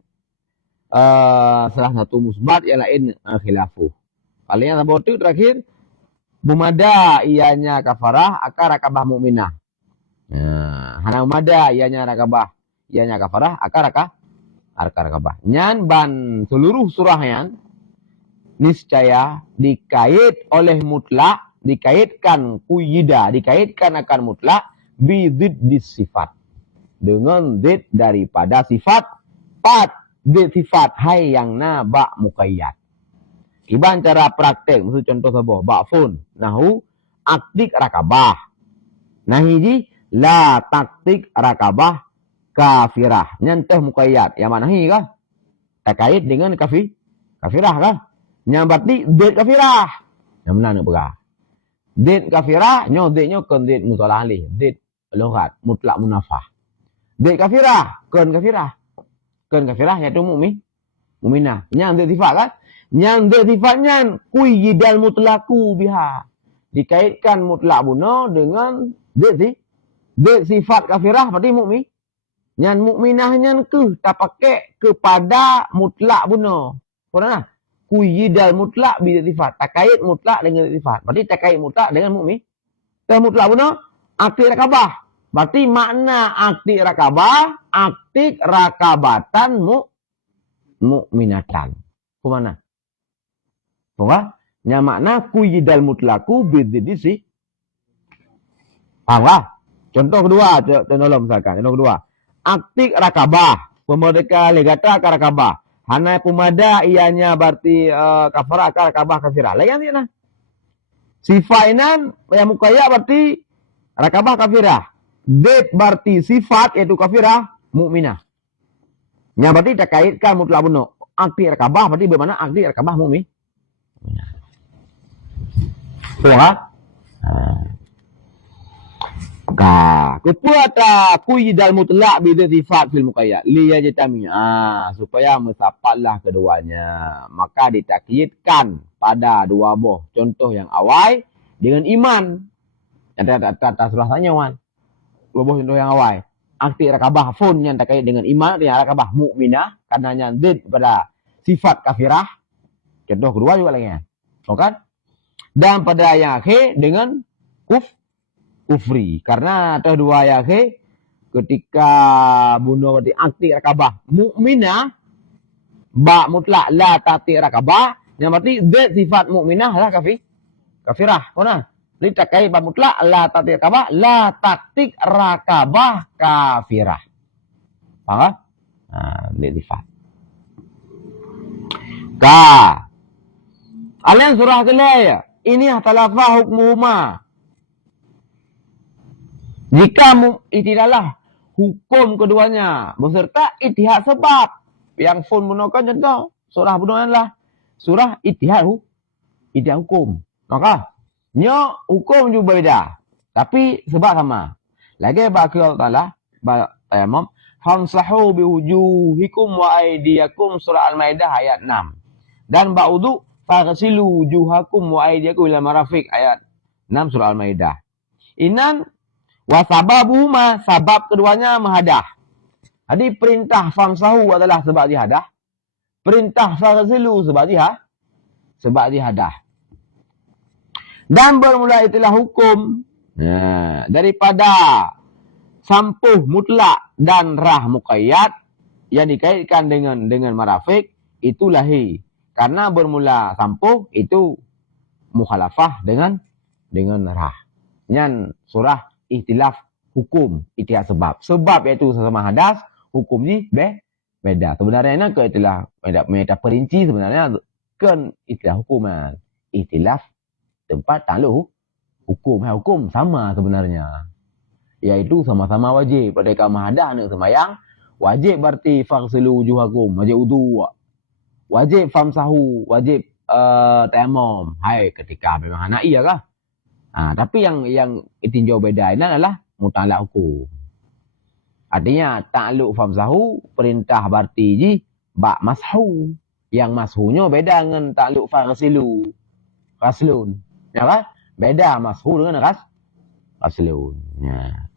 salah satu musbat yang lain khilafu. Kalau yang sabuh tu terakhir bumada ianya kafarah akan rakabah mukminah. Hana bumada ianya rakabah, ianya kafarah akan rakabah. Nyan ban seluruh surah yang niscaya dikait oleh mutlak, dikaitkan kuyida, dikaitkan akan mutlak bidid sifat. Dengan did daripada sifat, did sifat hai yang ba muqayyad. Iban cara praktek, maksud contoh sabuh, ba'fun, nahu akdik rakabah. Nahi ji, la taktik rakabah kafirah. Nyanteh muqayyad. Yang mana nahi kah? Terkait dengan kafirah kah? Yang berarti did kafirah. Yang mana nak berah? Did kafirah, didnya kan did mutalah alih. Did lughat, mutlak munafah. Did kafirah, kan kafirah. Kan kafirah, iaitu mu'minah. Yang did sifat kan? Yang did sifatnya, kuyyidal mutlaku biha. Dikaitkan mutlak bunuh dengan did sifat kafirah, berarti mu'min. Yang mu'minahnya tak pakai kepada mutlak bunuh. Pernah? Kuyyidal mutlak bila sifat. Terkait mutlak dengan sifat. Berarti terkait mutlak dengan mukmin. Terkait mutlak guna aktik rakabah. Berarti makna aktik rakabah, aktik rakabatan mukminatan. Ke mana? Faham? Yang makna kuyyidal mutlaku bididisi. Faham tak? Contoh kedua, tolong misalkan. Contoh kedua. Aktik rakabah. Pemerdeka legata ke rakabah. Hanai pemada ianya berarti kafarah akar rakabah kafirah. Lain nanti nah. Sifat inan yang muqayyad berarti rakabah kafirah. Did berarti sifat iaitu kafirah mukminah. Yang berarti terkaitkan mutlak bunuh. Akti rakabah berarti bagaimana akti rakabah mukmin. Faham? Kepuata kuyyidal mutlak bidai sifat fil muqayyad liyajtami. Supaya mesapatlah keduanya. Maka ditakyidkan pada dua buah contoh yang awal dengan iman. Yang atas surah tanya wan. Dua buah contoh yang awal. Akti rakabah fun yang terkait dengan iman, yang rakabah mukminah karenanya did pada sifat kafirah. Contoh kedua juga lainnya. Kan? Dan pada yang akhir dengan kufri. Karena ada dua ayat ketika bunuh berarti akti rakabah mukminah ba mutlak la tati rakabah yang berarti zat sifat mukminah lah kafirah. Mana? Li takai ba mutlak la tati rakabah la taktik rakabah kafirah. Faham? Zat sifat. Alian surah kelaya. Ini talafah hukmuhuma. Jika itidalah hukum keduanya beserta itihad sebab yang fun gunakan contoh surah bunuhanlah surah itihad hukum. Maka nya hukum juga berbeda tapi sebab sama. Lagi bagi Allah Taala tayamum famsahu biwujuhikum wa aydiyakum surah Al-Maidah ayat 6. Dan ba'udu faghsilu wujuhakum wa aydiyakum ila marafiq ayat 6 surah Al-Maidah. Inan wasababuhuma sabab keduanya menghadah. Jadi perintah famsahu adalah sebab dihadah. Perintah faghsilu sebab dihadah. Dan bermula itulah hukum daripada sampuh mutlak dan rah muqayyad yang dikaitkan dengan marafik itu lahir. Karena bermula sampuh itu mukhalafah dengan rah. Nyan surah ikhtilaf hukum ikhtilaf sebab. Sebab iaitu sesama hadas, hukum ni beda. Sebenarnya ini ke ikhtilaf beda perinci sebenarnya kan ikhtilaf hukuman. Ikhtilaf tempat takluk hukum. Hukum sama sebenarnya. Iaitu sama-sama wajib. Pada kaum hadas nak semayang, wajib berarti faghsilu wujuhakum, wajib wudu. Wajib famsahu, wajib tayammum. Hai ketika memang Hanafi ya kah? Tapi yang tinjau beda ini adalah mutalak hukum. Artinya ta'alluq famsahu perintah berarti ji bak mashu. Yang mashunya beda dengan ta'alluq faghsilu. Ghaslun. Ya kan? Beda mashu dengan ghaslun. Ya.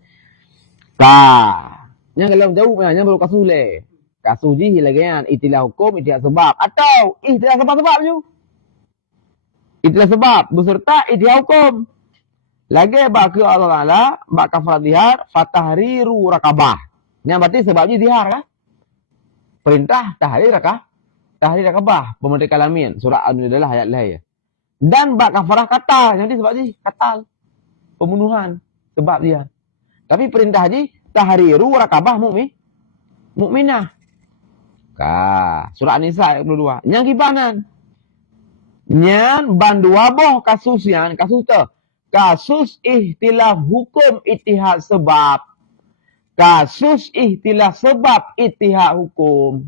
Yang kalau jauh punya baru kasus le. Kasus ji hilagian ikhtilaf hukum, ikhtilaf sebab atau ikhtilaf sebab je. Ikhtilaf sebab beserta ikhtilaf hukum. Lagi bak ke Allah Ta'ala, bak kafarat zihar, fatahriru rakabah. Yang berarti sebabnya zihar kan? Perintah tahrir rakabah. Pemerdeka alamin. Surah An-Nisa ayat lahir. Dan bak kafarah katal. Nanti sebabnya katal. Pembunuhan. Sebab dia. Tapi perintah haji, tahriru rakabah mukminah. Surah An-Nisa ayat 22. Yang kibanan. Yang banduaboh kasus tu. Kasus ikhtilaf hukum ittihad sebab. Kasus ikhtilaf sebab ittihad hukum.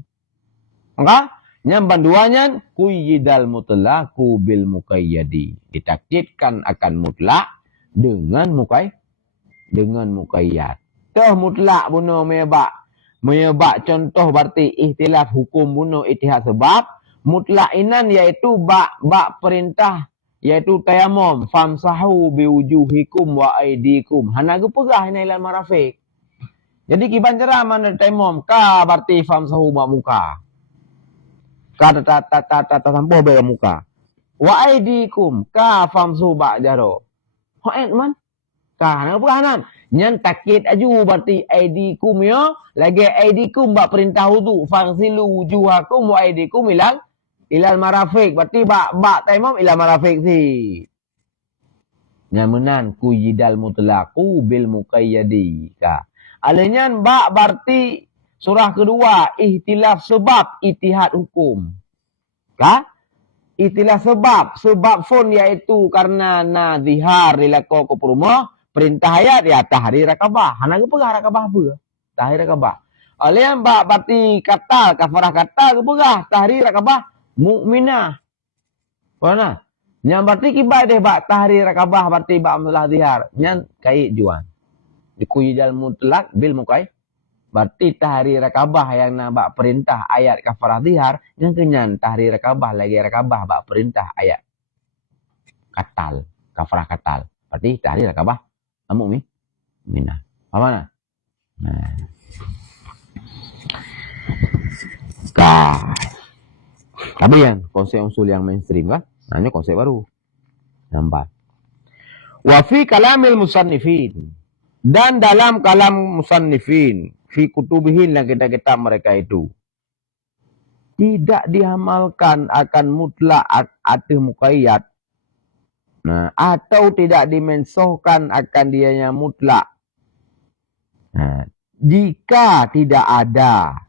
Maka, yang banduannya kuyyidal mutlaqu bil muqayyadi. Ditakkidkan akan mutlak dengan muqayyad. Toh mutlak bunuh menyebab contoh berarti ikhtilaf hukum bunuh ittihad sebab. Mutlak inan iaitu bak perintah iaitu tayammum famsahu biwujuhikum wa aidikum. Hanagu pegah ini ilal marafik. Jadi kiban cerah mana tayammum ka berarti famsahu ba muka. Ka tata sampuh ba muka. Wa aidikum ka famsahu ba jaro. Hoen man. Ka hanagu pegah nan. Nyan takkid aju berarti aidikum yo lagi aidikum ba perintah wudu fagsilu wujuhakum wa aidikum ilal marafik. Berarti bak tayammum ilal marafik si. Nyamenan kuyyidal mutlaqu bil muqayyadi. Alenyan bak berarti surah kedua ikhtilaf sebab ittihad hukum. Ikhtilaf sebab fun iaitu karena zihar dilako ke perumah perintah ayat ya tahrir rakabah. Hana ke pegah rakabah apa? Tahrir rakabah. Alenyan bak berarti katal kafarah katal ke pegah tahrir rakabah mukminah. Mana? Yang berarti kibat deh bak tahrir rakabah berarti bak amdulah zihar. Yang kait juan. Dikuyyidal mutlaq bil muqayyad. Berarti tahrir rakabah yang nak bak perintah ayat kafarah zihar. Yang kenyan tahrir rakabah lagi rakabah bak perintah ayat katal. Kafarah katal. Berarti tahrir rakabah mukminah. Apa mana? Tapi kan konsep usul yang mainstream kan? Nanya konsep baru. Nampak. Wa fi kalamil musannifin. Dan dalam kalam musannifin. Fi kutubihin yang kita mereka itu. Tidak diamalkan akan mutlak atau muqayyad. Atau tidak dimensohkan akan dianya mutlak. Jika tidak ada.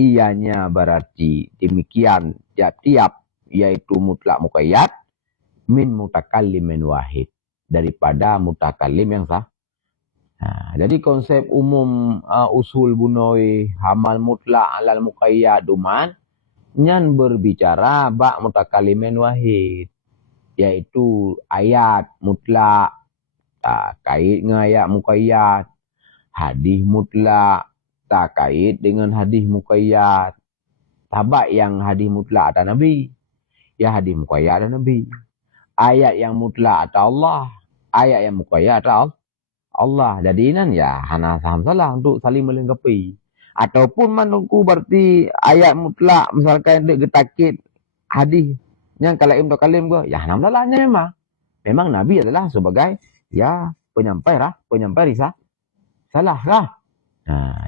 Ianya berarti demikian tiap-tiap yaitu mutlak muqayyad min mutakallimin wahid daripada mutakallim yang sah. Jadi konsep umum usul bunoi hamal mutlak alal muqayyad duman nyan berbicara bak mutakallimin wahid yaitu ayat mutlak kait dengan ayat muqayyad, hadis mutlak tak kait dengan hadis muqayyad. Sabab yang hadis mutlak ada Nabi. Ya hadis muqayyad ada Nabi. Ayat yang mutlak ada Allah. Ayat yang muqayyad ada Allah. Jadi nan ya hana saham salah untuk saling melengkapi. Ataupun manungku berarti ayat mutlak misalkan dek getakit hadis yang kalau Ibnu Kalim ke ya hana salahnya memang. Memang Nabi adalah sebagai ya penyampai Salah kah?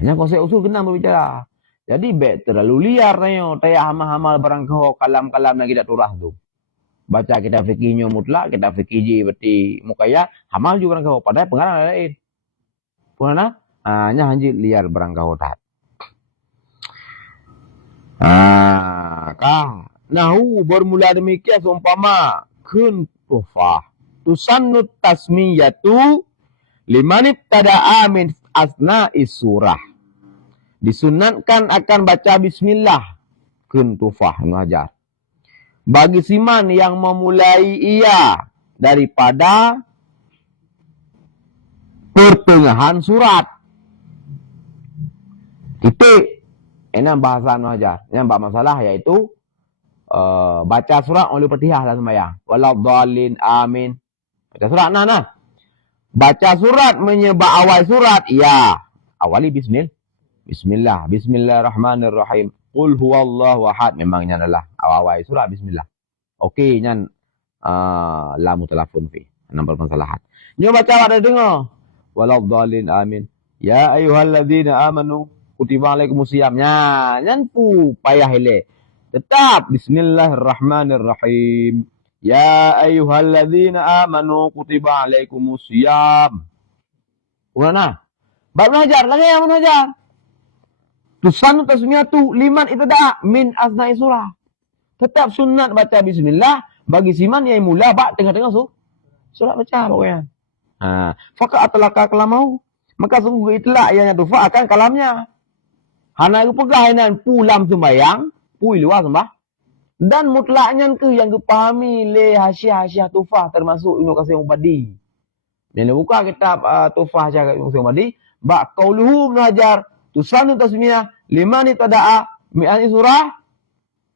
Yang konsep usul kena berbicara. Jadi baik terlalu liar tanya, taya hamal-hamal barang kau kalam-kalam yang tidak turah tu. Baca kita fikihnya mutlak, kita fikih berarti mukaya, hamal juga barang kau. Padahal pengarang lain. Puna hanya hanjit liar barang kau tak. Kah. Nahu bermula demikian seumpama kun tufah. Tusannut tasmiyatu limanit tada'a min asna'i surah. Disunatkan akan baca bismillah kun tufah mengajar. Bagi siman yang memulai ia daripada pertengahan surat. Titik. Ini bahasa mengajar. Yang masalah iaitu baca surat oleh Fatihah lah sembahyang. Waladhdallin amin. Baca surat nah. Baca surat menyebab awal surat. Ya. Awali Bismillah. Bismillahirrahmanirrahim. Qul huwallahu ahad. Memangnya adalah awal surat Bismillah. Okey, nyan lamu telefon fi. Nombor persalahan. Nyo baca ada dengar. Waladhdallin amin. Ya ayyuhalladzina amanu kutiba alaikumusiyam. Nyan pu payah hele. Tetap Bismillahirrahmanirrahim. Ya ayyuhalladzina amanu kutiba alaikumusiyam. Urana. Bab mengajar lagi yang mengajar. Tusan tasmiyatu liman itada min asna'i surah. Tetap sunat baca bismillah bagi siman yang mula bak tengah-tengah surat baca pokoknya. Faka atlaka kalamau. Maka sungguh itulah yang tufa akan kalamnya. Hana ku pegahinan pulam sembayang, pui luar sembah. Dan mutlaknya ke yang kepahami le hasiah tufa termasuk Ibnu Qasim Ubadi. Yang buka kitab tufa hasiah Ibnu Qasim Ubadi, bak qauluhu mengajar tusanu tasmiyah limani tada'a mi'ani surah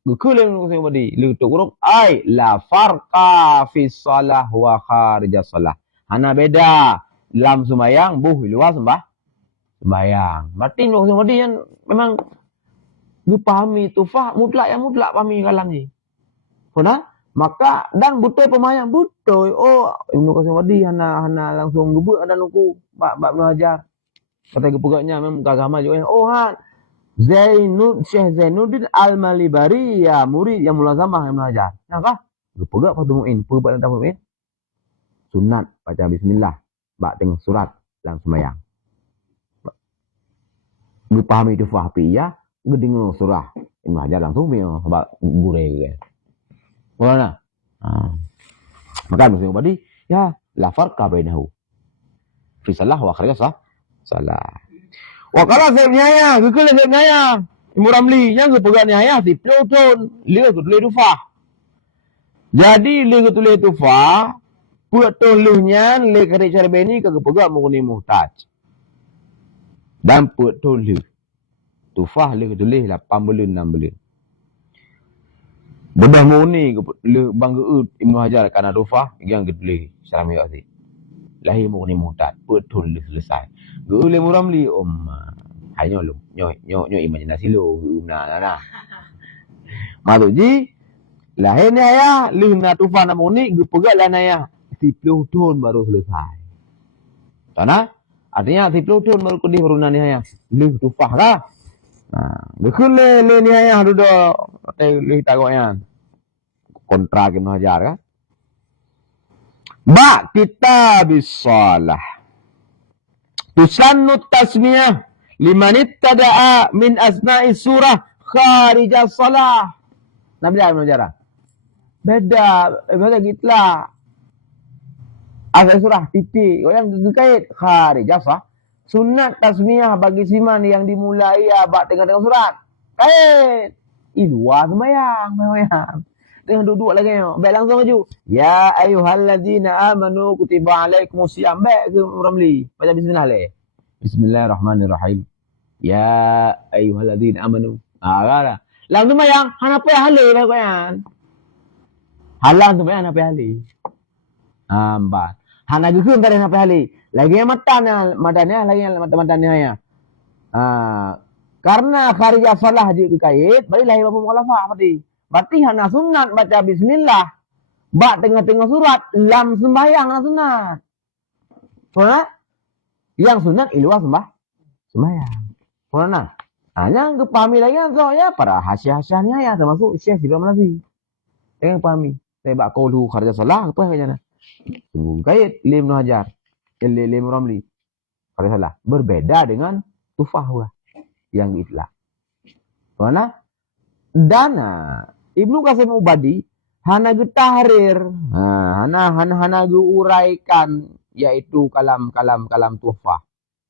gekulan Ibnu Qasim lu tukuruk ai la farqa fi shalah wa kharija shalah. Hana beda dalam sembahyang buh luar sembahyang. Berarti Ibnu Qasim yang memang dipahami tufah mutlak yang mutlak pahami kalam ni. Kena maka dan betul pemayang betul. Oh Ibnu Qasim hana langsung gebuk ada nuku bab belajar. Kata kepegaknya memang agama juga. Oh Syekh Zainuddin Al-Malibari ya murid yang mulazamah yang belajar. Nakah? Gepegak patumuin, pebak dan tamuin. Sunat baca bismillah bak tengah surat lang sembahyang. Dipahami tufah pi ya, gedengar surah. Ibnu Hajar langsung punya sebab gure ke. Mana? Maka Muslim tadi ya la farqa bainahu. Fi salah wa kharija salah. Wa qala sayyidnya gekele sayyidnya Imam Ramli yang gepegang ya di Pluton dia tulis tufah. Jadi dia tulis tufah buat tulisnya le kare carbeni ke gepegang menguni muhtaj. Dan buat tulis tufah le tulis 8 bulan 6 bulan. Bedah muni le bangga Ibnu Hajar kana tufah yang getulis salami wasi. Lahir muni muhtaj buat tulis selesai. Gule muramli hanya lu nyo imajinasi lu nah. Maluji lahirnya ya lihna tufan amuni gepegak lana ya 10 tahun baru selesai. Tanah artinya 10 tahun baru kudih berunani ya. Lih tufah kah? Gule le ni ya dudo te lih tagonya. Kontrak Ibnu Hajar kah? Ba kitabis shalah. Tusannu tasmiyah limanit tada'a min asna'i surah kharija salah. Nabi dah mengajar. Beda gitulah. Asal surah titik. Kau yang kait kharija sah. Sunat tasmiyah bagi siman yang dimulai abad tengah-tengah surat. Kait. Luar sembahyang. Tengah duduk lagi. Baik langsung maju. Ya ayyuhalladzina amanu kutiba alaikumusiyam. Baik ke Ramli. Baca bismillah leh. Bismillahirrahmanirrahim. Ya ayyuhalladzina amanu. Kala. Langsung sembahyang. Hana payah halih baik-baik. Halang sembahyang hana payah halih. Ambat. Hana gekum tadi hana payah halih. Lagi yang matanya. Lagi yang mata-matanya ya. Karena kharijah salah dia kait. Baik lahir bapak mukhalafah berarti. Berarti hana sunat baca bismillah. Bak tengah-tengah surat. Lam sembahyang hana sunat. Faham? Yang sunat iluah sembahyang. Mana? Hanya kepahami lagi ya para hasiah-hasiah ni ya termasuk Syekh Fidul Malazi. Yang pahami. Saya bak qaulu kharja salah apa kayaknya. Sungguh kait Lim Hajar. Lim Ramli. Kharja salah. Berbeda dengan tufah lah. Yang itlaq. Mana? Dana Ibnu Qasim Ubadi hana getahrir. Hana uraikan yaitu kalam tufah.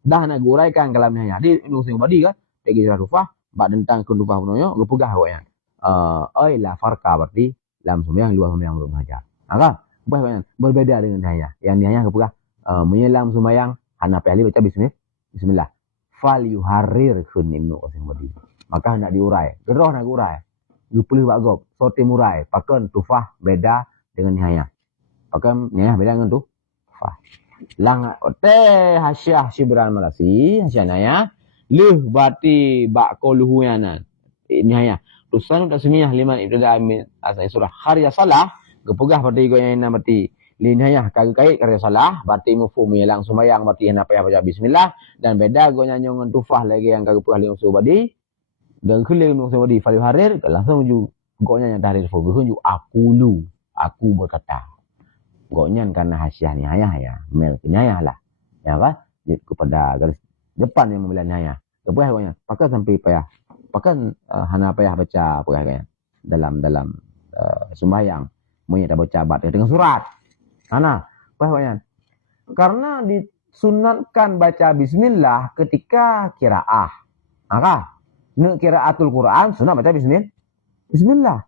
Dah nak uraikan kalamnya. Jadi Ibnu Qasim Ubadi kan dia kira tufah, bak tentang tufah punya, gepegah awaknya. La farqa berarti dalam sembahyang luar sembahyang belum hajar. Maka berbeda dengan saya. Yang dia gepegah menyelam sembahyang hana pahli baca bismillah. Fal yuharrir kun Ibnu Qasim Ubadi. Maka hendak diurai. Gerah nak urai. Gepelih bak gop. Sote murai. Pakan tufah beda dengan nihaya. Pakan nihaya beda dengan tufah. Lang hasiah Shibran Malasi. Hasiah naya. Lih berarti bak koluhuyanan. Nihaya. Tusan tak sunnah liman ibtidah min asal surah kharja salah. Gepegah berarti goyang yang berarti. Linayah kait karya salah. Berarti mufhum yang sembahyang. Berarti hendak payah baca bismillah. Dan beda goyang dengan tufah lagi yang kagak pegah liang subadi. Dan keliru Ibnu Qasim Ubadi Fal Yuharrir langsung ju goknya yang tahrir fu ju aku berkata goknya karena hasiah ni ayah ya mel penyayah lah ya apa kepada garis depan yang membela ayah kepada goknya pakai sampai payah pakai hana payah baca pokoknya dalam sembahyang punya tak baca bat dengan surat hana pokoknya karena disunatkan baca bismillah ketika qiraah maka qiraatul Quran sunat baca bismillah.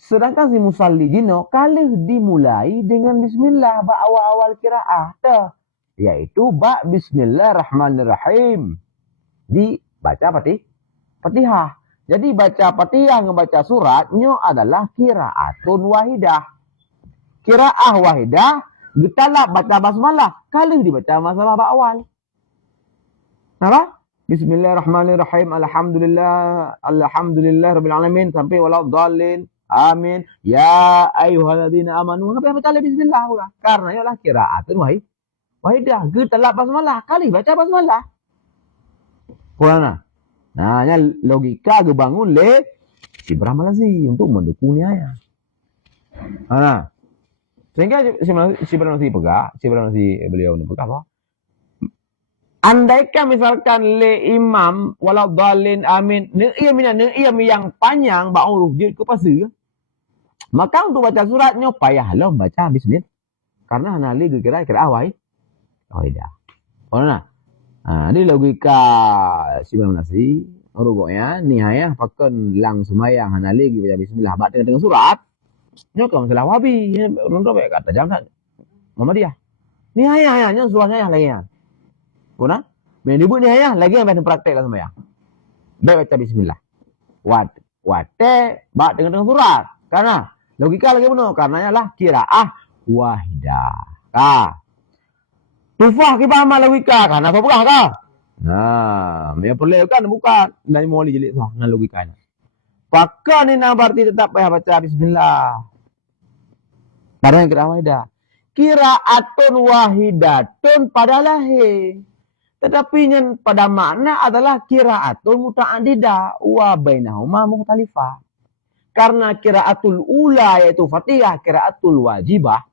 Sedangkan si musalli jino kalih dimulai dengan bismillah ba awal-awal qiraah yaitu ba bismillahirrahmanirrahim. Dibaca Fatihah. Jadi baca Fatihah ngebaca suratnya adalah qiraatun wahidah. Qiraah wahidah getalak baca basmalah kalih dibaca masalah ba awal. Apa? Bismillahirrahmanirrahim. Alhamdulillah rabbil alamin sampai walau dhalin. Amin. Ya ayyuhalladzina amanu. Kenapa baca bismillah pula? Karena ialah qiraatun wahidah. Getalak basmalah kali baca basmalah. Kurana. Nah, logika gebangun le Shibran Malasi untuk mendukung ayat. Nah. Sehingga Shibran Malasi beliau ni pegang apa? Andaikan misalkan le imam walau dalin amin ni'iyam yang panjang ba huruf jid ke pasir maka untuk baca suratnya payahlah baca bismillah karena hanali kira awai dah. Ona di logika Shibran Malasi rupanya nihayah pakan lang sembahyang hanali baca bismillah ba dengan surat nya ke masalah wabi untuk baik kata jangan Muhammadiyah nihayahnya suratnya lagi ya. Kuna? Menyebut ni ayah lagi yang banyak praktek lah sembahyang. Baik baca bismillah. Wate bak dengan surat. Karena logika lagi benar. Karena ialah qiraah wahidah. Tufah kita amal logika. Karena apa bukan kah? Nah, dia perlu kan bukan. Dari muli jelik sah dengan logikanya. Pakai ni nak berarti tetap payah baca bismillah. Karena yang qiraah wahidah. Qiraatun wahidatun pada lahir. Tetapi yang pada makna adalah qiraatul muta'addidah wa bainahuma mukhtalifah. Karena qiraatul ula yaitu Fatihah qiraatul wajibah,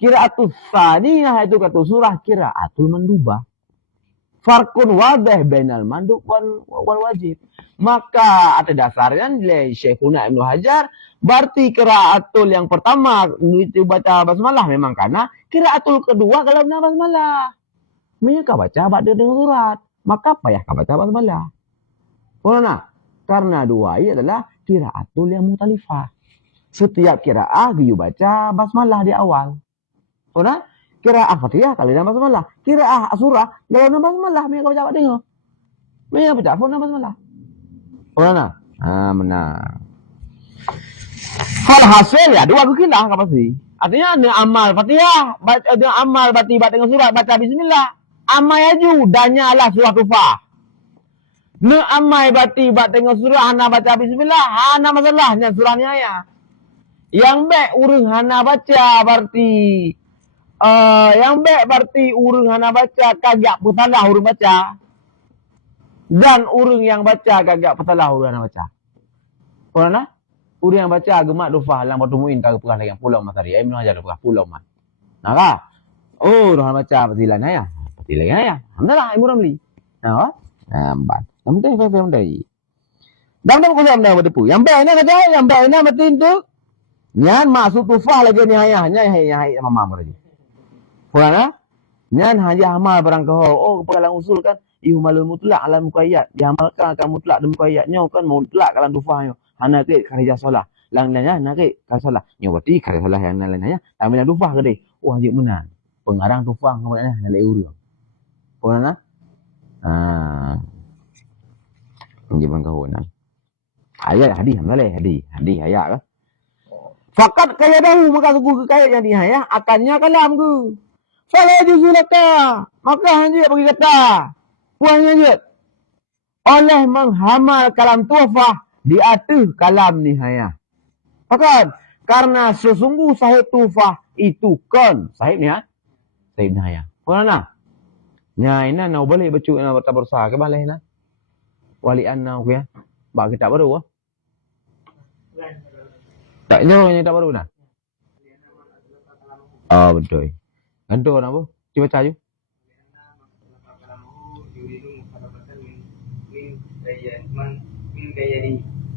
qiraatul tsaniyah yaitu kata surah qiraatul mandubah. Farqun wadih bainal mandub wal wajib. Maka ada dasarnya oleh Syekhuna Ibnu Hajar berarti qiraatul yang pertama itu baca basmalah memang karena qiraatul kedua kalau nak basmalah. Mereka baca baca dengan surat. Maka payah baca basmalah. Karena Karena dua ayat adalah qiraatul yang mukhtalifah. Setiap qiraah dia baca basmalah di awal. Karena qiraah Fatihah kali dalam basmalah. Qiraah surah kalau dalam basmalah mereka baca tengok. Mereka baca pun dalam basmalah. Karena benar. Hal hasil ya dua kekilah apa sih? Artinya ada amal Fatihah, ada amal baca dengan surat baca bismillah. Amal aju danya lah surah Tufah. Ne amai bati bat tengok surah hana baca bismillah, hana masalahnya surahnya ya. Yang baik urang hana baca berarti Yang baik berarti urang hana baca kagak putalah urang baca. Dan urang yang baca kagak putalah urang hana baca. Pernah? Urang yang baca gemak dufah lang bertumuin kagak pernah lagi pulau matahari. Ibnu Hajar pernah pulau man. Nah kah? Oh, urang baca petilan ya. Petilan ya. Alhamdulillah Ibnu Ramli. Nah, nambat. Nampak film dari. Dan ko sa amna matipu. Yang baik na kaya, yang baik na matin tu. Nyan masuk tufah lagi ni hanya mama meraja. Pernah? Nyan hanya amal barang kau. Oh, pekalang usul kan. Ihmalul mutlak alam muqayyad. Diamalkan akan mutlak dan muqayyadnya kan mutlak kalam tufahnya. Hana ke karija solah. Lang nanya nak ke kasalah. Nyo berarti karija solah yang lain nanya. Amina tufah ke deh. Oh, hanya menang. Pengarang tufah kemudian nalai urang. Pernah? Menjadi kau nak. Ayat hadis hamdalah hadis ayat kan. Fakat kaya dahu maka suku kekaya yang dihaya akannya kalam ku. Fala juzulaka maka hanya bagi kata. Puan hanya oleh menghamal kalam tufah di atas kalam nihaya. Fakat karena sesungguh sahib tufah itu kan sahib ni sahib nihaya. Puan nak? Nya ina nak boleh baca ina bertabarsa ke balai na. Wali anna ku ya. Bak kitab baru ah. Tak jauh yang tak baru dah. Oh betul. Gantung apa? Cuba baca je.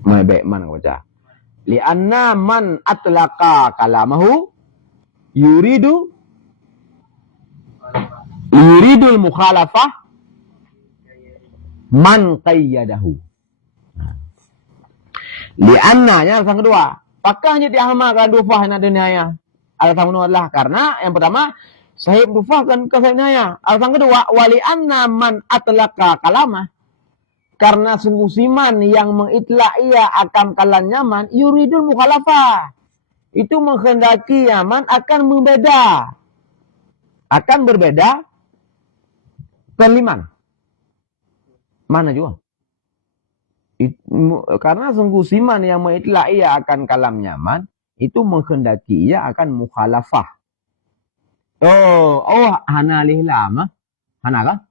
Mai baik man kau baca. Li anna man atlaqa kalamahu yuridul mukhalafah man qayyadahu. Li anna nya yang kedua. Apakah dia diamalkan dufah yang ada nihaya? Alasan adalah karena yang pertama sahib dufah kan ke sahib nihaya. Alasan kedua wali anna man atlaqa kalamah. Karena sungguh siman yang mengitlak ia akan kalam nyaman yuridul mukhalafah. Itu menghendaki nyaman akan berbeda. Akan berbeda penliman. Mana juga? Karena sungguh siman yang mengitlak ia akan kalam nyaman itu menghendaki ia akan mukhalafah. Hana lihlam hana kah?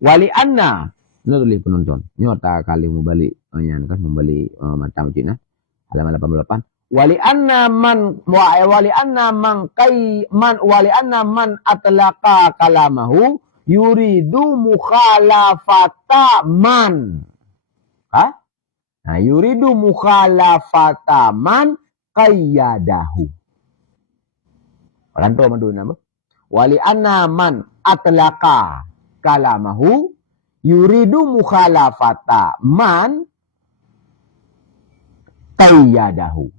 Wali anna tulis penonton nyota kali membalik kan membalik macam Cina halaman 88. Wali anna man atlaqa kalamahu yuridu mukhalafata man. Nah, yuridu mukhalafata man qayyadahu. Orang tua mandu nama. Wali anna man atlaqa kalamahu yuridu mukhalafata man qayyadahu.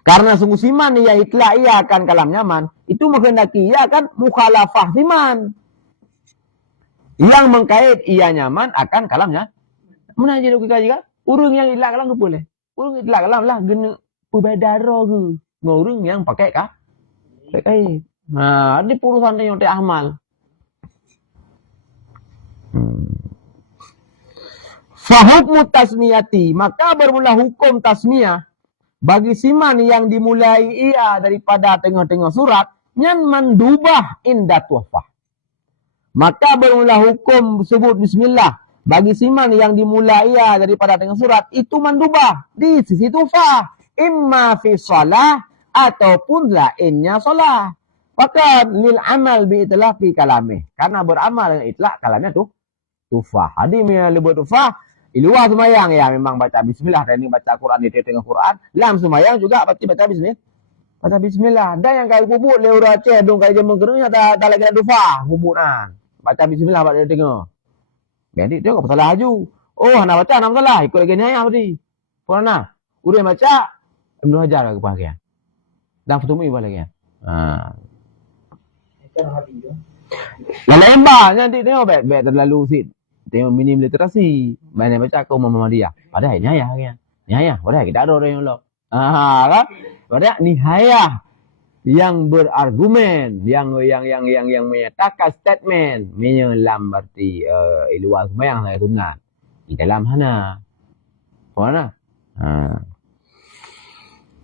Karena sungguh siman ia itlak ia akan kalam nyaman, itu menghendaki ia akan mukhalafah siman. Yang mengkait ia nyaman akan kalamnya. Mana je duk kaji kan? Urang yang itlak kalam ke boleh. Urang itlak kalam lah gena perbedara ke. Ngurang yang pakai kah? Pakai. Nah, ada purusan yang tak amal. Fahukmu tasmiyati, maka bermula hukum tasmiyah bagi siman yang dimulai ia daripada tengah-tengah surat yang mandubah indah tuafah. Maka bermula hukum sebut bismillah bagi siman yang dimulai ia daripada tengah surat itu mandubah di sisi tuafah, imma fi shalah ataupun lainnya shalah. Maka lil amal bi itlaqi kalamih, karena beramal dengan itlaq kalamnya tu tufah. Hadi mina lebut tufah iluah semayang ya memang baca bismillah dan ini baca Quran di tengah Quran. Lam semayang juga baca bismillah. Baca bismillah. Dan yang kai bubut leu Aceh dong kai jemeng kerengnya tak lagi nak tufah bubutan. Baca bismillah pada tengah. Jadi dia enggak salah haju. Oh, nak baca nak salah ikut lagi nyaya tadi. Pernah. Udah baca Ibnu Hajar ke pakai. Dan ketemu ibu lagi. Lain bah nanti tengok baik terlalu sit. Tengok minim literasi. Banyak baca kau Muhammadiyah. Padahal nyaya kan. Nyaya, padahal kita ada orang yang lo. Kan? Padahal nihaya yang berargumen, yang menyatakan statement, menyelam berarti luar sembahyang saya sunat. Di dalam hana. Mana?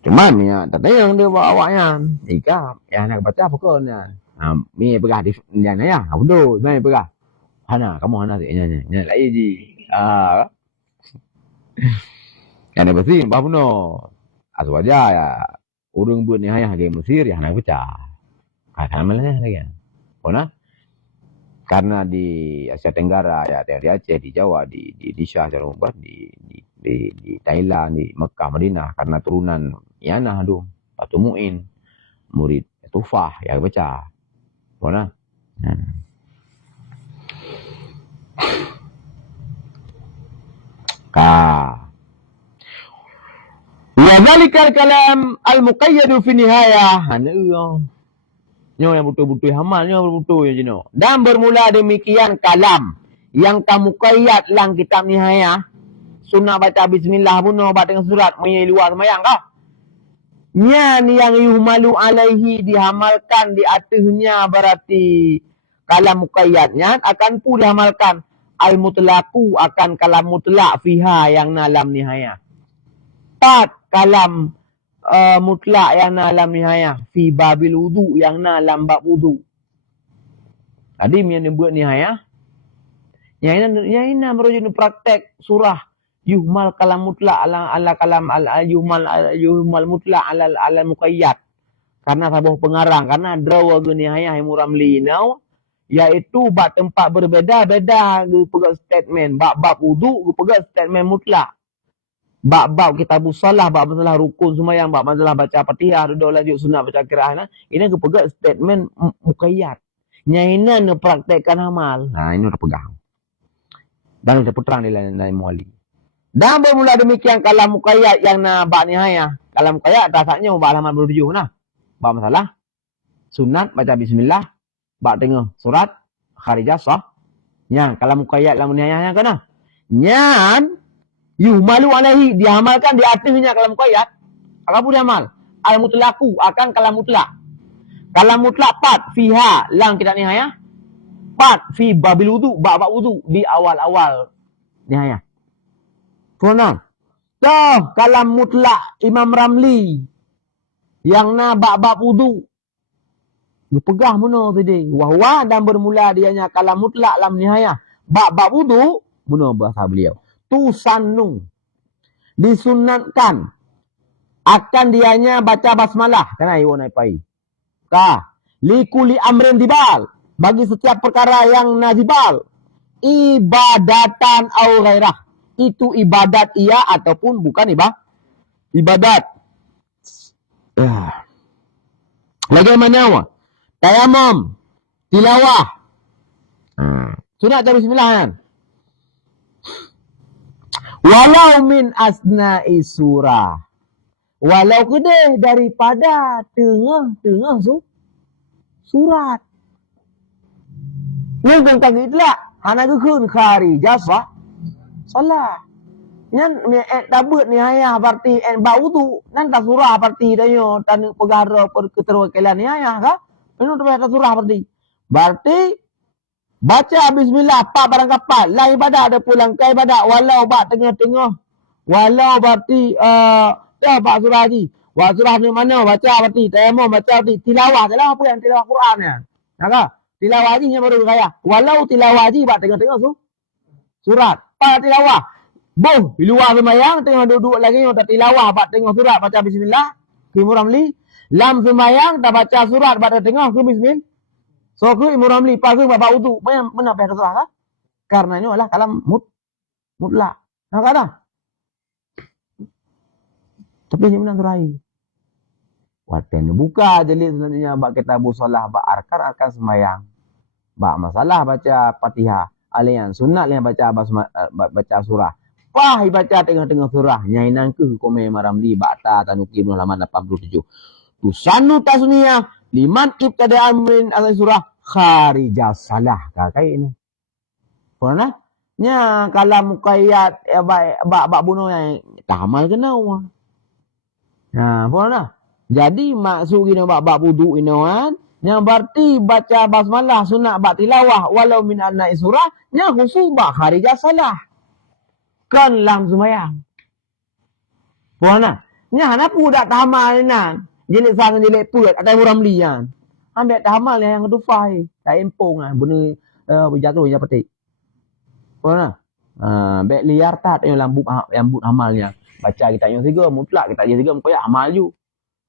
Cuma ya tanya dia bawa awaknya. Ika yang nak baca apa kau ni? Mi pegah di yang ni ya. Betul, mai pegah. Hana, kamu hana sih nyanyi. Nyanyi lagi ji. Yang ni bersih, apa puno? Aswaja ya. Urung buat ni hayah ke Mesir ya nak baca. Kan malahnya lagi. Pona? Karena di Asia Tenggara ya, di Aceh, di Jawa, di Shah Jarumbat, di Thailand, di Mekah, Madinah, karena turunan Yana tu, Batu Mu'in, murid Tufah yang baca. Mana? Wa zalikal kalam al-muqayyad fi nihayah. Nyo yang betul-betul hamal, nyo betul-betul ya jino. Dan bermula demikian kalam yang kamu qayyad lang kitab nihayah. Sunnah baca bismillah bunuh baca dengan surat menyi luar semayang kah? Nyan yang yuhmalu alaihi dihamalkan di atasnya berarti kalam muqayyadnya akan pun dihamalkan al-mutlaqu akan kalam mutlak fiha yang dalam nihayah. Kalam mutlak yang dalam nihayah fi babil wudu yang dalam bab wudu. Tadi yang buat nihayah. Yang ini merujuk praktek surah yuhmal kalam mutlak ala kalam yuhmal mutlak ala muqayyad. Karena sabuh pengarang karena draw nihayah yang muramli now iaitu bab tempat berbeza-beza pegang statement bab wudu pegang statement mutlak. Bab kitab salah, bab masalah rukun sembahyang, bab masalah baca Fatihah, duduk lanjut sunat baca qiraat. Ini ke pegang statement muqayyad. Nyainan ne praktekkan amal. Ini dah pegang. Dan sudah puterang di lain muali. Dan bermula demikian kalam muqayyad yang na bab nihayah. Kalam muqayyad dasarnya bab halaman 27 nah. Bab masalah sunat baca bismillah, bab tengah surat kharijah sah. Nya kalam muqayyad dalam nihayahnya kana. Nyan yuhmalu alaihi diamalkan di atasnya kalam muqayyad. Apa diamal? Al mutlaqu akan kalam mutlak. Kalam mutlak part fiha lang kita nihayah. Part fi babil wudu, bab wudu di awal-awal nihayah. Tuan-tuan. Toh kalam mutlak Imam Ramli yang na bab wudu. Dipegah mana tadi? Wahwa dan bermula dianya kalam mutlak lam nihayah. Bab wudu, mana bahasa beliau? Tusannu disunatkan akan dianya baca basmalah kana iwo nai pai likuli amrin dibal bagi setiap perkara yang nazibal ibadatan au ghairah itu ibadat ia ataupun bukan ibadat. Bagaimana tayamum tilawah sunat bismillah kan. Walau min asna'i surah. Walau kedeh daripada tengah-tengah surat. Ini tentang itulah. Hana kekun kharijah salah. Yang dabut ni ayah berarti bau tu. Nanti surah berarti dayo. Tanuk pegara keterwakilan ni ayah kah? Ini terbatas surah berarti. Berarti baca bismillah pak barang kapal lah ibadah ada pulang ke ibadah walau bak tengah-tengah walau berarti bak surah haji wa surah ni mana baca berarti tayamum baca berarti tilawah apa yang tilawah Quran ya nakah tilawah haji yang baru kaya walau tilawah haji bak tengah-tengah surat pak tilawah boh di luar sembahyang tengah duduk lagi tak tilawah bak tengah surat baca bismillah Imam Ramli lam sembahyang tak baca surat bak tengah ke bismillah. So ku Imam Ramli pagi bab wudu, mana payah kesuah kah? Karena ini adalah kalam mutlak. Nah, kata. Tapi ini benar turai. Waktu buka jadi sebenarnya bab kitab salah, bab arkan sembahyang. Bab masalah baca Fatihah, alian sunat yang baca surah. Wah, baca tengah-tengah surah. Nyainan ke hukum Imam Ramli ba'ta tanuki halaman 87. Tusanu tasniyah liman ibtada amrin ala surah kharijah salah kakai ini. Pernah? Nya kalam muqayyad bab bunuh yang tamal kena wah. Nah, pernah? Jadi maksud gini bab wudu ini kan, yang berarti baca basmalah sunat bab tilawah walau min anna surah, nya khusus bab kharijah salah. Kan lam sembahyang. Pernah? Nya hana pu dak tamal nan. Jelik sang jelik puat ada muram lian. Ambek tamal yang kedufai. Tak empong ah bener berjatuh ya petik. Mana? Bek liar tat yang lambut amalnya. Baca kita yang tiga mutlak kita yang tiga koyak amal ju.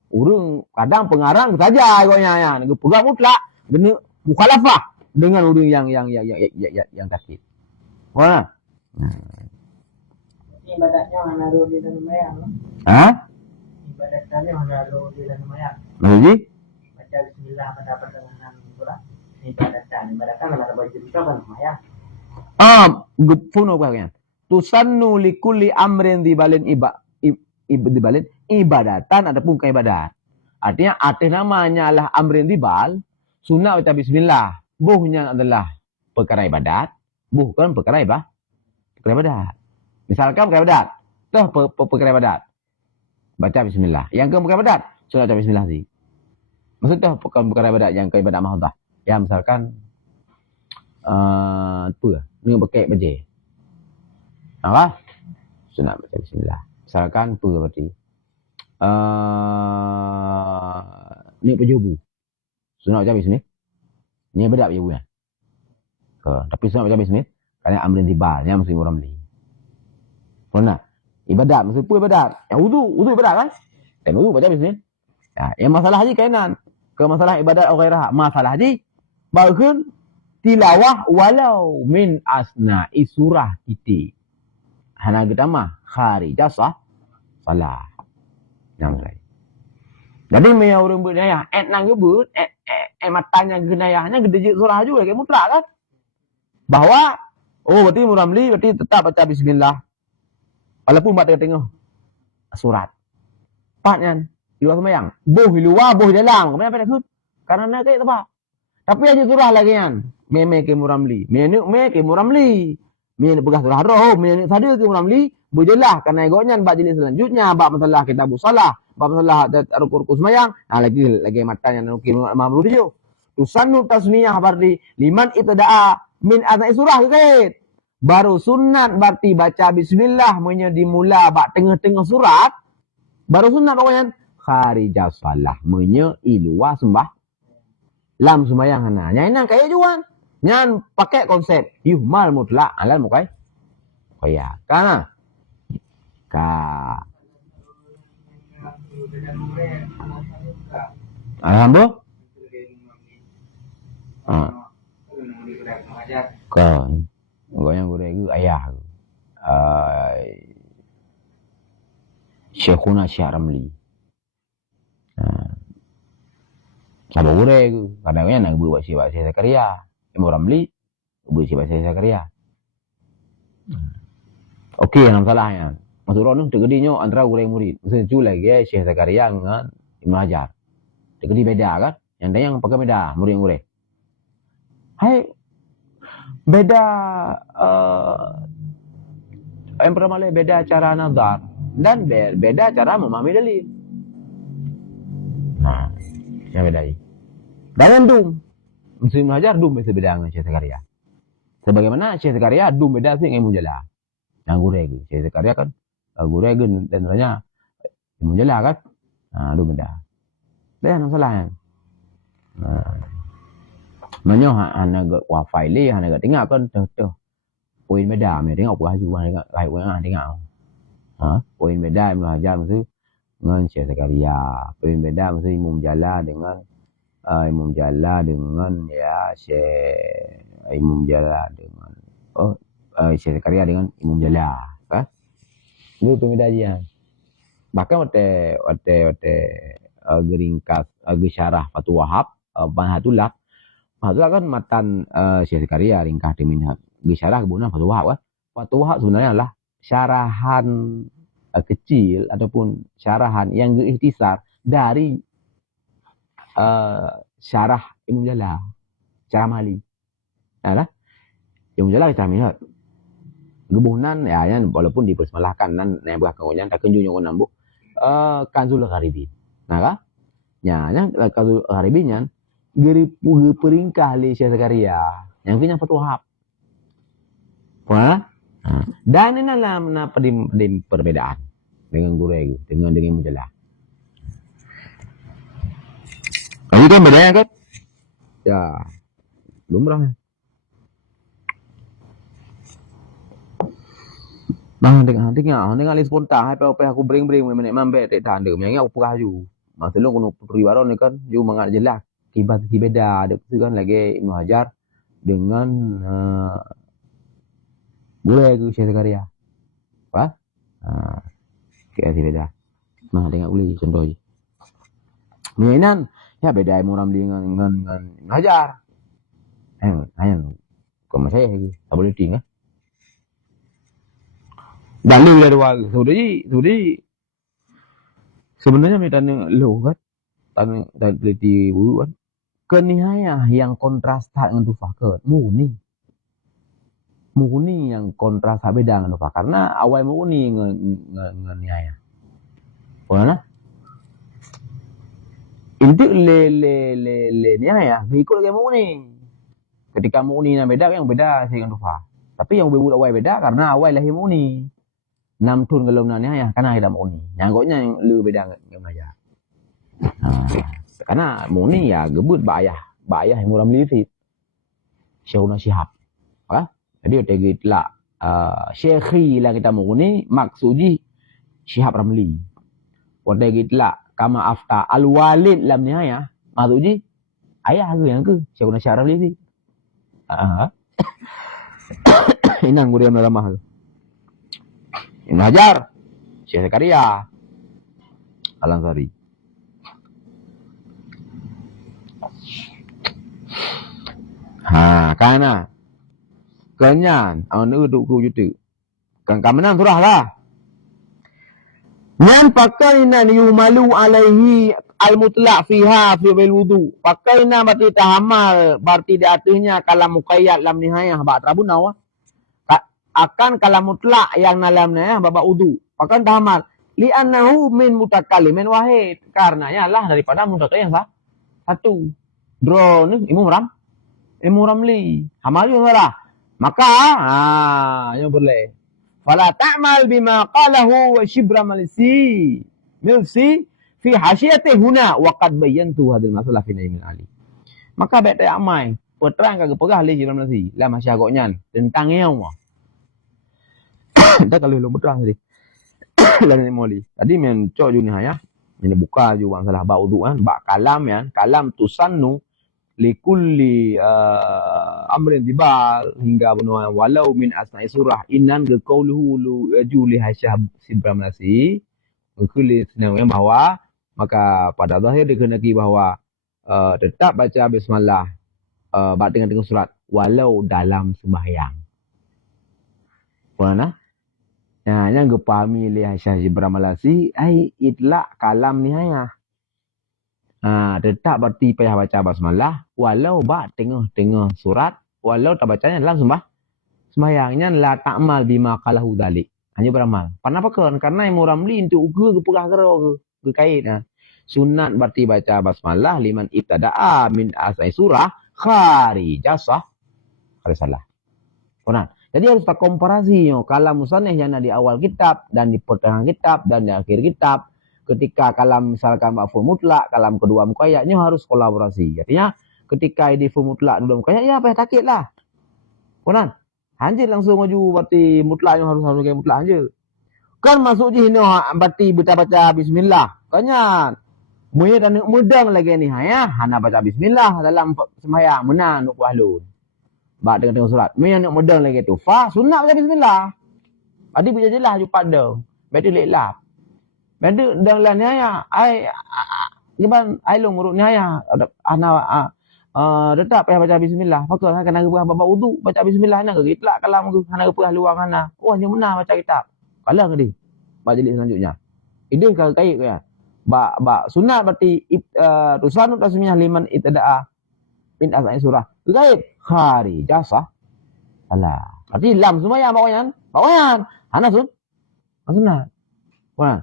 Urang kadang pengarang saja konya ya. Pegang mutlak dengan mukhalafah dengan urang yang kafir. Mana? Ibadatnya naruh di dalam mayang. Hah? Ibadatnya naruh di dalam mayang. Maksudnya? Baca bismillah pada pertengahan surah. Ibadatkan ada baju juga kan mayang. Funo kaya. Tusannu likulli amrin dibalin dibalin ibadatan adapun keibadat. Artinya arti namanya lah amrin dibal, sunnah baca bismillah. Buhnya adalah perkara ibadat, bukan perkara ibadat. Misalkan perkara ibadat, perkara ibadat. Baca bismillah. Yang ke perkara ibadat, sunnah baca bismillah sih. Maksudnya perkara ibadat yang ke ibadat mahdoh. Ya misalkan ni pakai baju. Apa? Sunat baca bismillah. Misalkan berarti ni pejubu. Sunat baca bismillah. Ni bedak pejubu ya. Tapi sunat baca bismillah kerana amrin tibalnya mesti orang beli. Pernah? Ibadat mesti pun ibadat. Yang wudu ibadat kan? Dan wudu baca bismillah. Ya, yang masalah haji kainan ke masalah ibadat atau ghairah. Masalah haji bahkan tilawah walau min asna'i surah titik. Hana gedama kharijah salah. Yang lain. Jadi meya orang bernayah, nang gebut, matanya genayahnya gede surah juga kayak mutlak kan? Bahwa berarti muramli berarti tetap baca bismillah. Walaupun baca tengah surat. Paknya luar sembahyang. Boh luar, boh dalam. Kenapa tak sud? Karena kayak apa? Tapi aja surah lagi kan. Meme ke muramli. Me ke muramli. Me pegah surah roh. Me sadar ke muramli. Berjelah. Karena egonya bab jenis selanjutnya. Bab masalah kitab salah. Bab masalah ruku-ruku semayang. Nah lagi matanya nuki mamlu dia. Tusannu tasniyah berarti liman ibtada'a min azai surah kait. Baru sunat berarti baca bismillah dimula bab tengah-tengah surat. Baru sunat pokoknya kharijah salah. Iluwa sembah. Lam sembahyang hana. Yang ini kayak juan. Yang pakai konsep yuhmal mutlak alal mukai. Kaya. Kana. Alhamdulillah. Yang guregu ayah. Syekhuna Syekh Ramli. Sama guregu. Kadang-kadang nak buat Syekh Zakaria. Imam Ramli. Buat Syekh Zakaria. Okey, yang salahnya. Masuk orang tu tergedinya antara guregu murid. Maksudnya tu lagi Syekh Zakaria dengan Ibn Hajar. Tergedi beda kan? Yang ada yang pakai beda. Murid-murid. Hai. Beda. Yang pertama beda cara nazar. Dan beda cara memahami dalil. Nah. Yang beda ini. Dan dum. Muslim Hajar dum bisa beda dengan Syekh Zakaria. Sebagaimana Syekh Zakaria dum beda sih dengan Mujalla. Yang guregu. Syekh Zakaria kan guregu dan ternyata Mujalla kan. Nah, dum beda. Dan masalahnya. Menyo hana wafaili hana tinggal kan tuh. Poin beda me tengok buah ju hana lai buah tengok. Poin beda Ibn Hajar mesti dengan Syekh Zakaria. Poin beda mesti Imam Jalla dengan ya Syekh Imam Jalla dengan Syekh Zakaria dengan Imam Jalla kan. Itu beda dia. Bahkan wate geringkas syarah Fathul Wahab Bahatullah. Fathul kan matan Syekh Zakaria ringkas di minhaj. Syarah kebunan Fathul Wahab kan. Fathul Wahab sebenarnya adalah syarahan kecil ataupun syarahan yang ikhtisar dari syarah Imam Jalla, syarah Mali. Nah, Imam Jalla kita minat. Gebunan ya walaupun dipersemalahkan nan yang belakangnya tak kunjung yang nambu Kanzul Gharibin. Nah kan? Ya, Kanzul Gharibin geri peringkah li Syekh Zakaria yang punya Fathul Wahab. Wah. Dan ini dalam perbedaan. dengan gurau, dengan menjelah. Tapi kan bedanya kan? Ya, lumrah. Nah, dengan alis spontan, hai pe aku bring menek mambe tak tanda, yang aku perah ju. Masa lu kono putri waron kan, ju mangat jelas. Kibat beda, ada kan lagi Ibnu Hajar dengan gurau itu Syekh Zakaria. Apa? Kayak beda. Nah, tengok boleh contoh je. Mainan, ya beda Imam Ramli dengan Hajar. Ayang, kau saya lagi, tak boleh tinggal. Dalil dari wal, sudah sebenarnya kita lo kan, tanya teliti dulu kan. Kenihaya yang kontras tak dengan tufah ke, muni yang kontras beda dengan tufah karena awal muni dengan nihaya. Mana? Inti le nihaya, ikut lagi muni. Ketika muni yang beda dengan tufah. Tapi yang berbeda awal beda karena awal lahir muni. 6 tun kalau nihaya karena ada muni. Yang yang lebih beda dengan aja. Karena muni ya gebut bayah yang murah melilit. Syekhuna Syihab. Jadi tegitlah syekhi lah kita muni maksudi Syihab Ramli. Tegitlah kama afta al-walid lam nihaya maksudi ayah aku yang ke Syekhuna Syihab Ramli. Inang gurian dalam mahal. Ibnu Hajar, Syekh Zakaria, Al-Ansari. Karena kenyan, awak duduk juta. Kan kamenan surah lah. Yang pakainan yumalu alaihi al-mutlaq fiha fi wudu. Pakainan berarti tahamal, berarti di atasnya kalam muqayyad lam nihayah ba'd rabuna akan kalam mutlak yang dalamnya babak wudu. Akan tahamal. Li'annahu min mutakallimin wahid. Karenanya lah daripada mutakallim yang satu. Dro ni Imam Ramli. Hamal juga lah. Maka, yang boleh. Fala ta'mal bima qalahu wa shibra milsi fi hasyati huna wa qad bayyantu hadil masalah fi Naimil Ali. Maka baik tak amai. Peterang kagak pegah li Shibra Milsi. Lah masyarakat tentang yang kita kalau lu betul tadi. Lain moli. Tadi men cok ju ni ya. Ini buka ju bang salah ba wudu kan, ba kalam ya. Kalam tusannu likulli amrin dibal hingga benua walau min asna'i surah innan ke qauluhu lu juli hasyab Shibra Milsi. Kulli senang bahwa maka pada zahir dikehendaki bahwa tetap baca bismillah dengan surat walau dalam sembahyang. Mana? Nah, yang gepahami oleh Syekh Shibra Milsi ai itlaq kalam nihayah. Tetap berarti payah baca basmalah walau tengah surat walau tak bacanya dalam sembahyangnya la ta'mal bima qalahu dzalik. Hanya beramal. Kenapa kan? Karena Imam Ramli untuk ke pegah ke kait. Sunat berarti baca basmalah liman ibtada'a min asai surah kharijah sah. Salah. Benar. Jadi harus tak komparasi kalam musannif yang ada di awal kitab dan di pertengahan kitab dan di akhir kitab. Ketika kalam misalkan mafhum mutlak, kalam kedua muqayyadnya harus kolaborasi. Artinya ketika idifum mutlak dua muqayyad ya payah takit lah. Benar. Hanjir langsung maju berarti mutlaknya harus kayak mutlak hanjir. Kan masuk je ni berarti baca bismillah. Kanyan. Muya dan mudang lagi ni ya. Hana baca bismillah dalam sembahyang menan nuk wahlun. Bak dengan surat. Muya nak mudang lagi tu. Fa sunat baca bismillah. Adi bija jelas ju pada. Betul leklah. Betul dan lain ya. Ai gimana ai long urut ni ya. Ana tetap payah baca bismillah. Fakir kena baca wudu baca bismillah nak ke itlak kalam ke hana ke luang hana. Oh hanya benar baca kitab. Kalah ke dia. Baca jilid selanjutnya. Ini kalau kait ya. Ba sunat berarti tusanut tasmiyah liman itada'a min asai surah. Kait kharijah sah. Alah. Berarti lam semua ya bawayan. Hana sunat. Wah.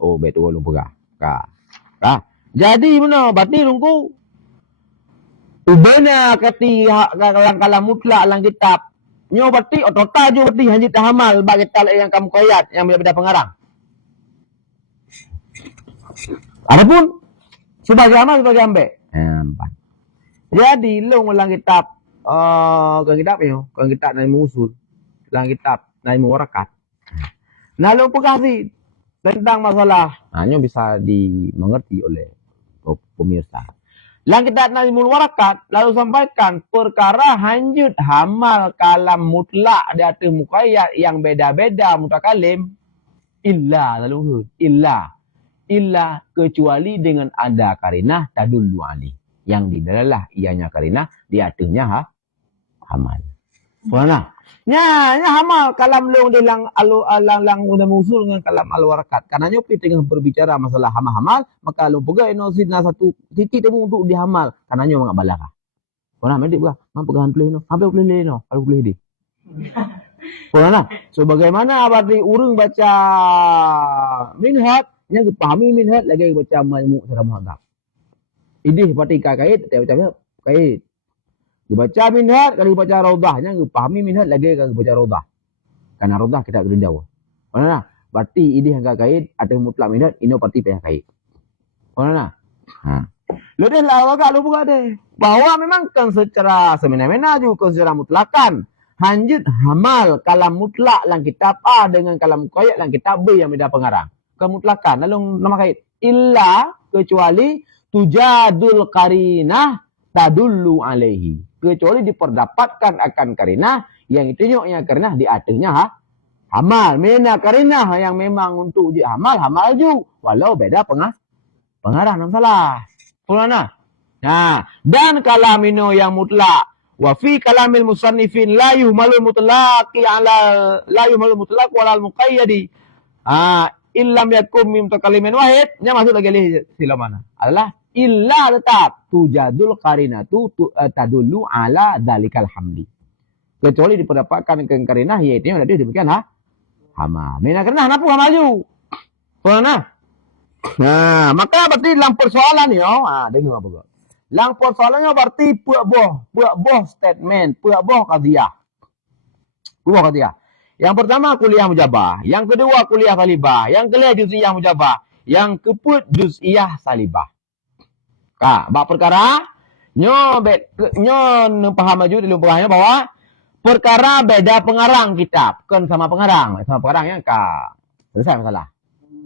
Oh betul belum pegah. Jadi benar berarti rungku Ubana kati kalam mutlak lang kitab. Nyo berarti ototal je berarti hanjit hamal bagi talak yang kamu kayat yang beda pengarang. Adapun sebagai amal sebagai ambek. Jadi long lang kitab kan kitab yo, kan kitab nai musul. Lang kitab nai muwarakat. Nah, lo pegasi tentang masalah, hanya bisa dimengerti oleh pemirsa. Lang kita Nazmul Warakat lalu sampaikan perkara hanjut hamal kalam mutlak di atas muqayyad yang beda-beda mutakalim illa kecuali dengan ada karinah tadullu alih yang di dalalah ianya karinah di atasnya hamal. Mana? Nya hamal kalam long delang lang musul dengan kalam al-warakat. Karena nyopi tengah berbicara masalah hamal, maka lu pegai no sidna satu titik temu untuk dihamal. Karena nyo mangak balaka. Mana medik buka, mam pegahan pelih no, hampir pelih no, kalau pelih di. Mana? So bagaimana berarti urang baca minhat, nya pahami minhat lagi baca majmu' secara muhadzab. Idih berarti kait, baca kait. Baca minhat, kalau baca raudahnya, pahami minhat lagi kalau baca raudah. Karena raudah kita kena jauh. Mana? Berarti ini yang kait atau mutlak minhat, ini berarti pihak kait. Mana? Lu deh lah, agak lu buka deh. Bahwa memang kan secara semena-mena juga secara mutlakan. Hanjut hamal kalam mutlak lang kitab A dengan kalam muqayyad lang kitab B yang beda pengarang. Kemutlakan. Lalu nama kait. Illa kecuali tujadul karinah tadullu alaihi. Kecuali diperdapatkan akan karinah yang tunjuknya karinah di atasnya hamal. Mena karinah yang memang untuk uji hamal ju walau beda pengarah enam salah. Pulana. Nah, dan kalamino yang mutlak wa fi kalamil musannifin la yuhmalu mutlaqi ala la yuhmalu mutlaq wala al muqayyadi. Illam yakum mim takalimin wahid, nya masuk lagi sila mana? Adalah illa tetap tujadul qarinatu tadullu ala dalikal hamdi. Kecuali diperdapatkan ke karinah yaitu yang tadi demikian hamal. Mina karinah napa maju. Pernah? Nah, maka berarti dalam persoalan yo, dengar apa gak? Dalam persoalannya berarti puak boh statement, puak boh qadiyah. Puak qadiyah. Yang pertama kuliah mujabah, yang kedua kuliah salibah, yang ketiga juz'iyah mujabah, yang keempat juz'iyah salibah. Bak perkara nyo paham maju di lumpahnya bahwa perkara beda pengarang kitab kan sama pengarang yang selesai masalah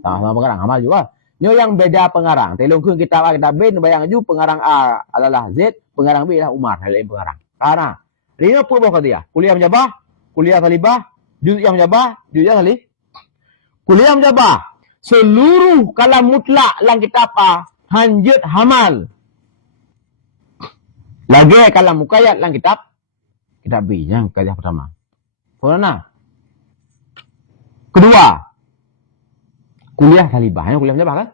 sama pengarang amal juga nyo yang beda pengarang telungkeun kitab A kitab B bayang ju pengarang A adalah Z pengarang B adalah Umar lain pengarang karena ini apa bawa dia kuliah mujabah kuliah salibah juz'iyah mujabah juz'iyah salib kuliah mujabah seluruh kalam mutlak lang kitab A hanjut hamal. Lagi kalam muqayyad lang kitab B yang kajian pertama. Mana? Kedua, kuliah salibah. Yang kuliah mujabah kan?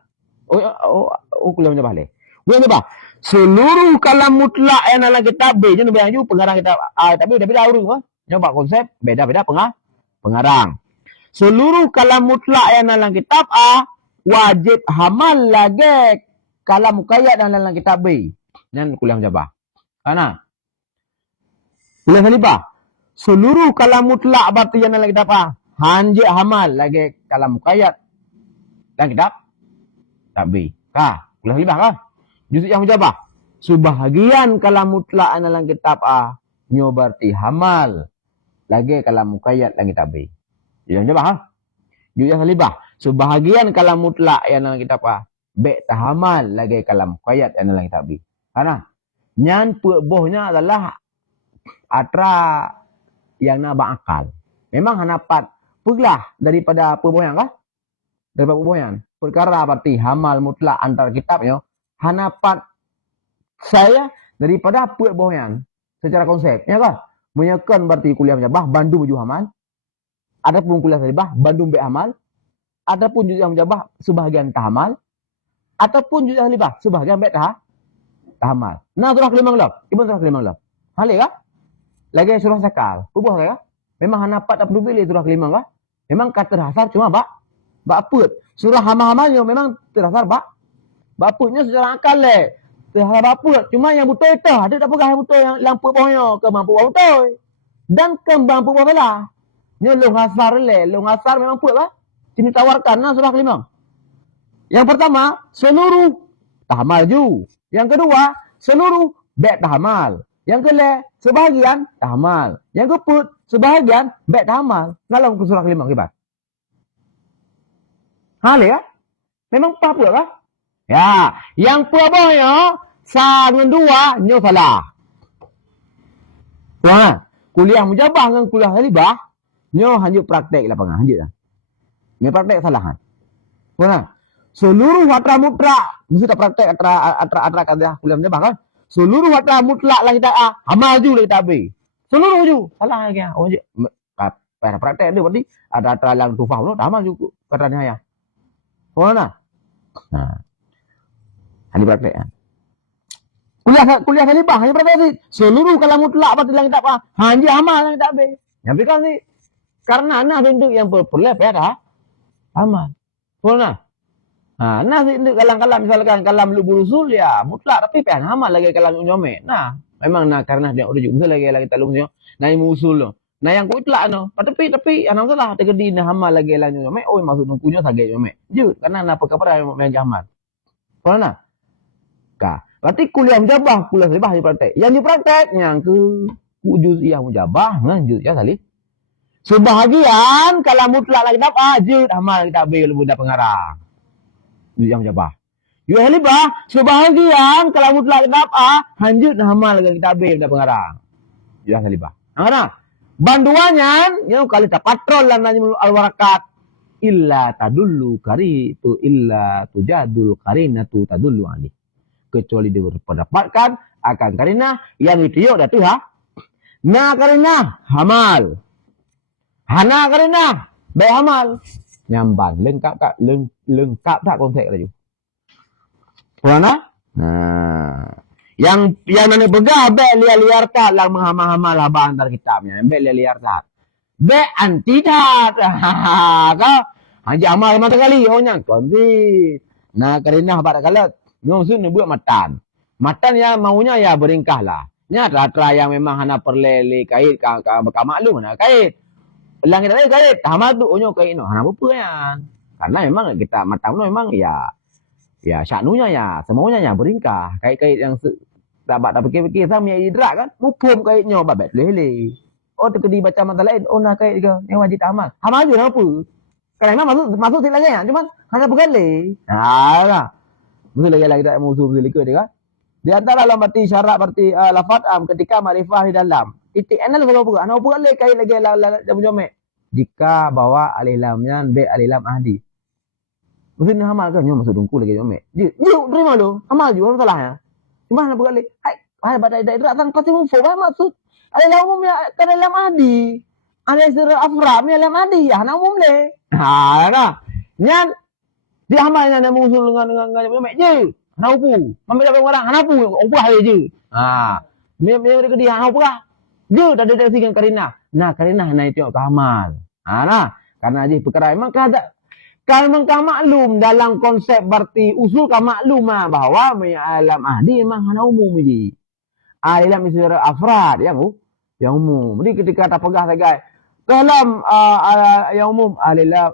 Kuliah mujabah le. Kuliah mujabah. Seluruh kalam mutlak yang dalam kitab B, jangan bayang ju pengarang kitab A, tapi beda urang. Nyoba konsep beda-beda pengarang. Seluruh kalam mutlak yang dalam kitab A wajib hamal lagi kalam muqayyad dan dalam kitab B. Dan kuliah mujabah. Karena kuliah salibah. Seluruh kalam mutlak berarti yang dalam kitab A hanjit hamal lagi kalam muqayyad dan kitab B. Kuliah salibah kah? Juz'iyah mujabah. Sebahagian kalam mutlak dalam kitab A nyo berarti hamal lagi kalam muqayyad dan kitab B. Juz'iyah mujabah kah? Juz'iyah salibah. Sebahagian kalam mutlak yang dalam kitab A B tahamal lagi kalam muqayyad yang dalam kitab B. Karena nyan bohnya adalah atra yang nabak akal. Memang hanapat peglah daripada pebohyan kah? Daripada pebohyan. Perkara berarti hamal mutlak antar kitabnya hanapat saya daripada pebohyan secara konsepnya kah? Menyekan berarti kuliah mujabah Bandung menuju hamal. Adapun kuliah salibah Bandung be hamal. Adapun juz'iyah mujabah sebahagian tahamal. Ataupun juz'iyah salibah sebahagian be tahamal. Nah surah kelima ngelap. Ibu surah kelima ngelap. Hal kah? Lagi surah sakal. Ubah kah? Memang hanapat tak perlu pilih surah kelima kah? Memang kata terhasar cuma bak put. Surah hama-hamanya memang terhasar bak putnya secara akal le. terhadap apa. Cuma yang betul itu, ada tak pegang yang betul yang lampu bawahnya ke mampu bawah betul. Dan ke mampu bawah belah. Ni long hasar le, long hasar memang puak lah. Sini tawarkan lah surah kelima. Yang pertama, seluruh tahamal ju. Yang kedua, seluruh beg tahamal. Yang kedua, sebahagian tahamal. Yang keempat, sebahagian beg tahamal. Ngalau ke surah kelima kibat. Hal ya? Memang apa puak lah? Ya, yang puabahnya sangat dua nyo salah. Wah, kuliah mujabah dengan kuliah halibah nyo hanya praktek lapangan hanya dah. Nyo praktek kesalahan. Wah, seluruh watra mutlak mesti tak praktek atra kadah kuliah mujabah kan? Seluruh watra mutlak lah kita amal ju lah kita be. Seluruh ju salah lagi. Oh je. Praktek dia berarti ada atra lang tufah no amal ju katanya ya. Oh nah. Nah. Hanya praktek kan. Kuliah halibah hanya praktek. Seluruh kalam mutlak berarti lang kita hanya amal lang kita be. Yang fikir sih karena nah bentuk yang perlu ya dah amal. Oh nah. Nah, itu kalam-kalam misalkan kalam lubul usul ya mutlak tapi kan amal lagi kalam nyome. Nah, memang nah karena dia udah juga lagi kita lubul nah yang usul lo. Nah yang mutlak no. Tapi anak salah tegedi nah amal lagi kalam nyome. Oh maksud nungkunya sage nyome. Je karena apa kepada yang amal. Mana? Ka. Berarti kuliah mujabah, kuliah halibah dipraktek. Yang dipraktek yang ke juz'iyah mujabah dengan juz'iyah salih. Sebahagian kalam mutlak lagi dapat je amal kita ambil budak pengarang. Yang mujabah. Yang halibah sebahagian kalau mutlak kitab lanjut hamal dengan kitab B dan pengarang. Yang halibah. Nah, banduannya yang kalau kita patrol dan al-warakat illa tadullu kari itu illa tujadul karinatu tadullu ali. Kecuali dia berdapatkan akan karinah yang itu dah tu ha. Na karinah hamal. Hana karinah baik hamal. Nyamban lengkap tak konsep tadi. Mana? Nah, yang mana begah be liar tak lang menghama-hama lah antar kitabnya. Be liar tak. Be antidat. Kau hanya amal mata kali ohnya konti. Nah, karinah pada kalat. Ngomsun buat matan. Matan ya maunya ya beringkah lah. Nya ratra yang memang hana perlele kait ka maklum nah kait. Lang kita kait tamat tu onyo kait no. Hana apa yan. Karena memang kita matam no memang ya syaknunya ya semuanya ya beringkah. Kait-kait yang tak fikir-fikir sama yang idrak kan. Mukum kaitnya babet lele. Oh terkedi baca mata lain. Oh nak kait ke yang wajib amal. Amal je apa? Kalau memang masuk silap kan. Cuma hanya berkali. Nah, betul lagi tak musuh betul ke dia kan. Di antara dalam arti syarat arti lafaz am ketika makrifah di dalam. Titik anal apa? Ana apa lagi kait lagi jamu jomek. Jika bawa alif lamnya be alif lam ahdi. Mesti ni amal kan? Masuk dungku lagi jomek. Je, terima lo. Amal juga salahnya. Cuma nak berkali. Hai, badai idrak tan pasti mufhum maksud. Alif lam umum ya kan alif lam ahdi. Alif surah afra mi alif lam ahdi ya nak umum le. Ha, kan? Nyan dia amal yang musuh dengan jomek je. Hana upu. Mambil dapat orang hana upu. Upu hari je. Ha. Mereka ke dia hana upu lah. Je dah deteksikan karinah. Nah, karinah hana itu ke amal. Ha nah. Karena je perkara memang kada kalau memang maklum dalam konsep berarti usul ka maklum bahwa alam ahdi memang hana umum je. Alam istilah afrad yang umum. Jadi ketika tak pegah sagai dalam yang umum alilam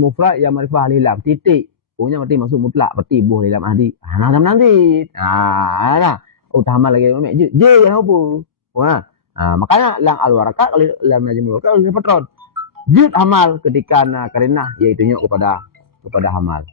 mufrad yang marifah alilam titik. Punya berarti masuk mutlak berarti buh dalam ahdi. Hana nanti. Nah, utama lagi je yang apa? Wah. Makanya lang al-warakat oleh lam najmul warakat oleh patron. Jud amal ketika karinah yaitu kepada amal.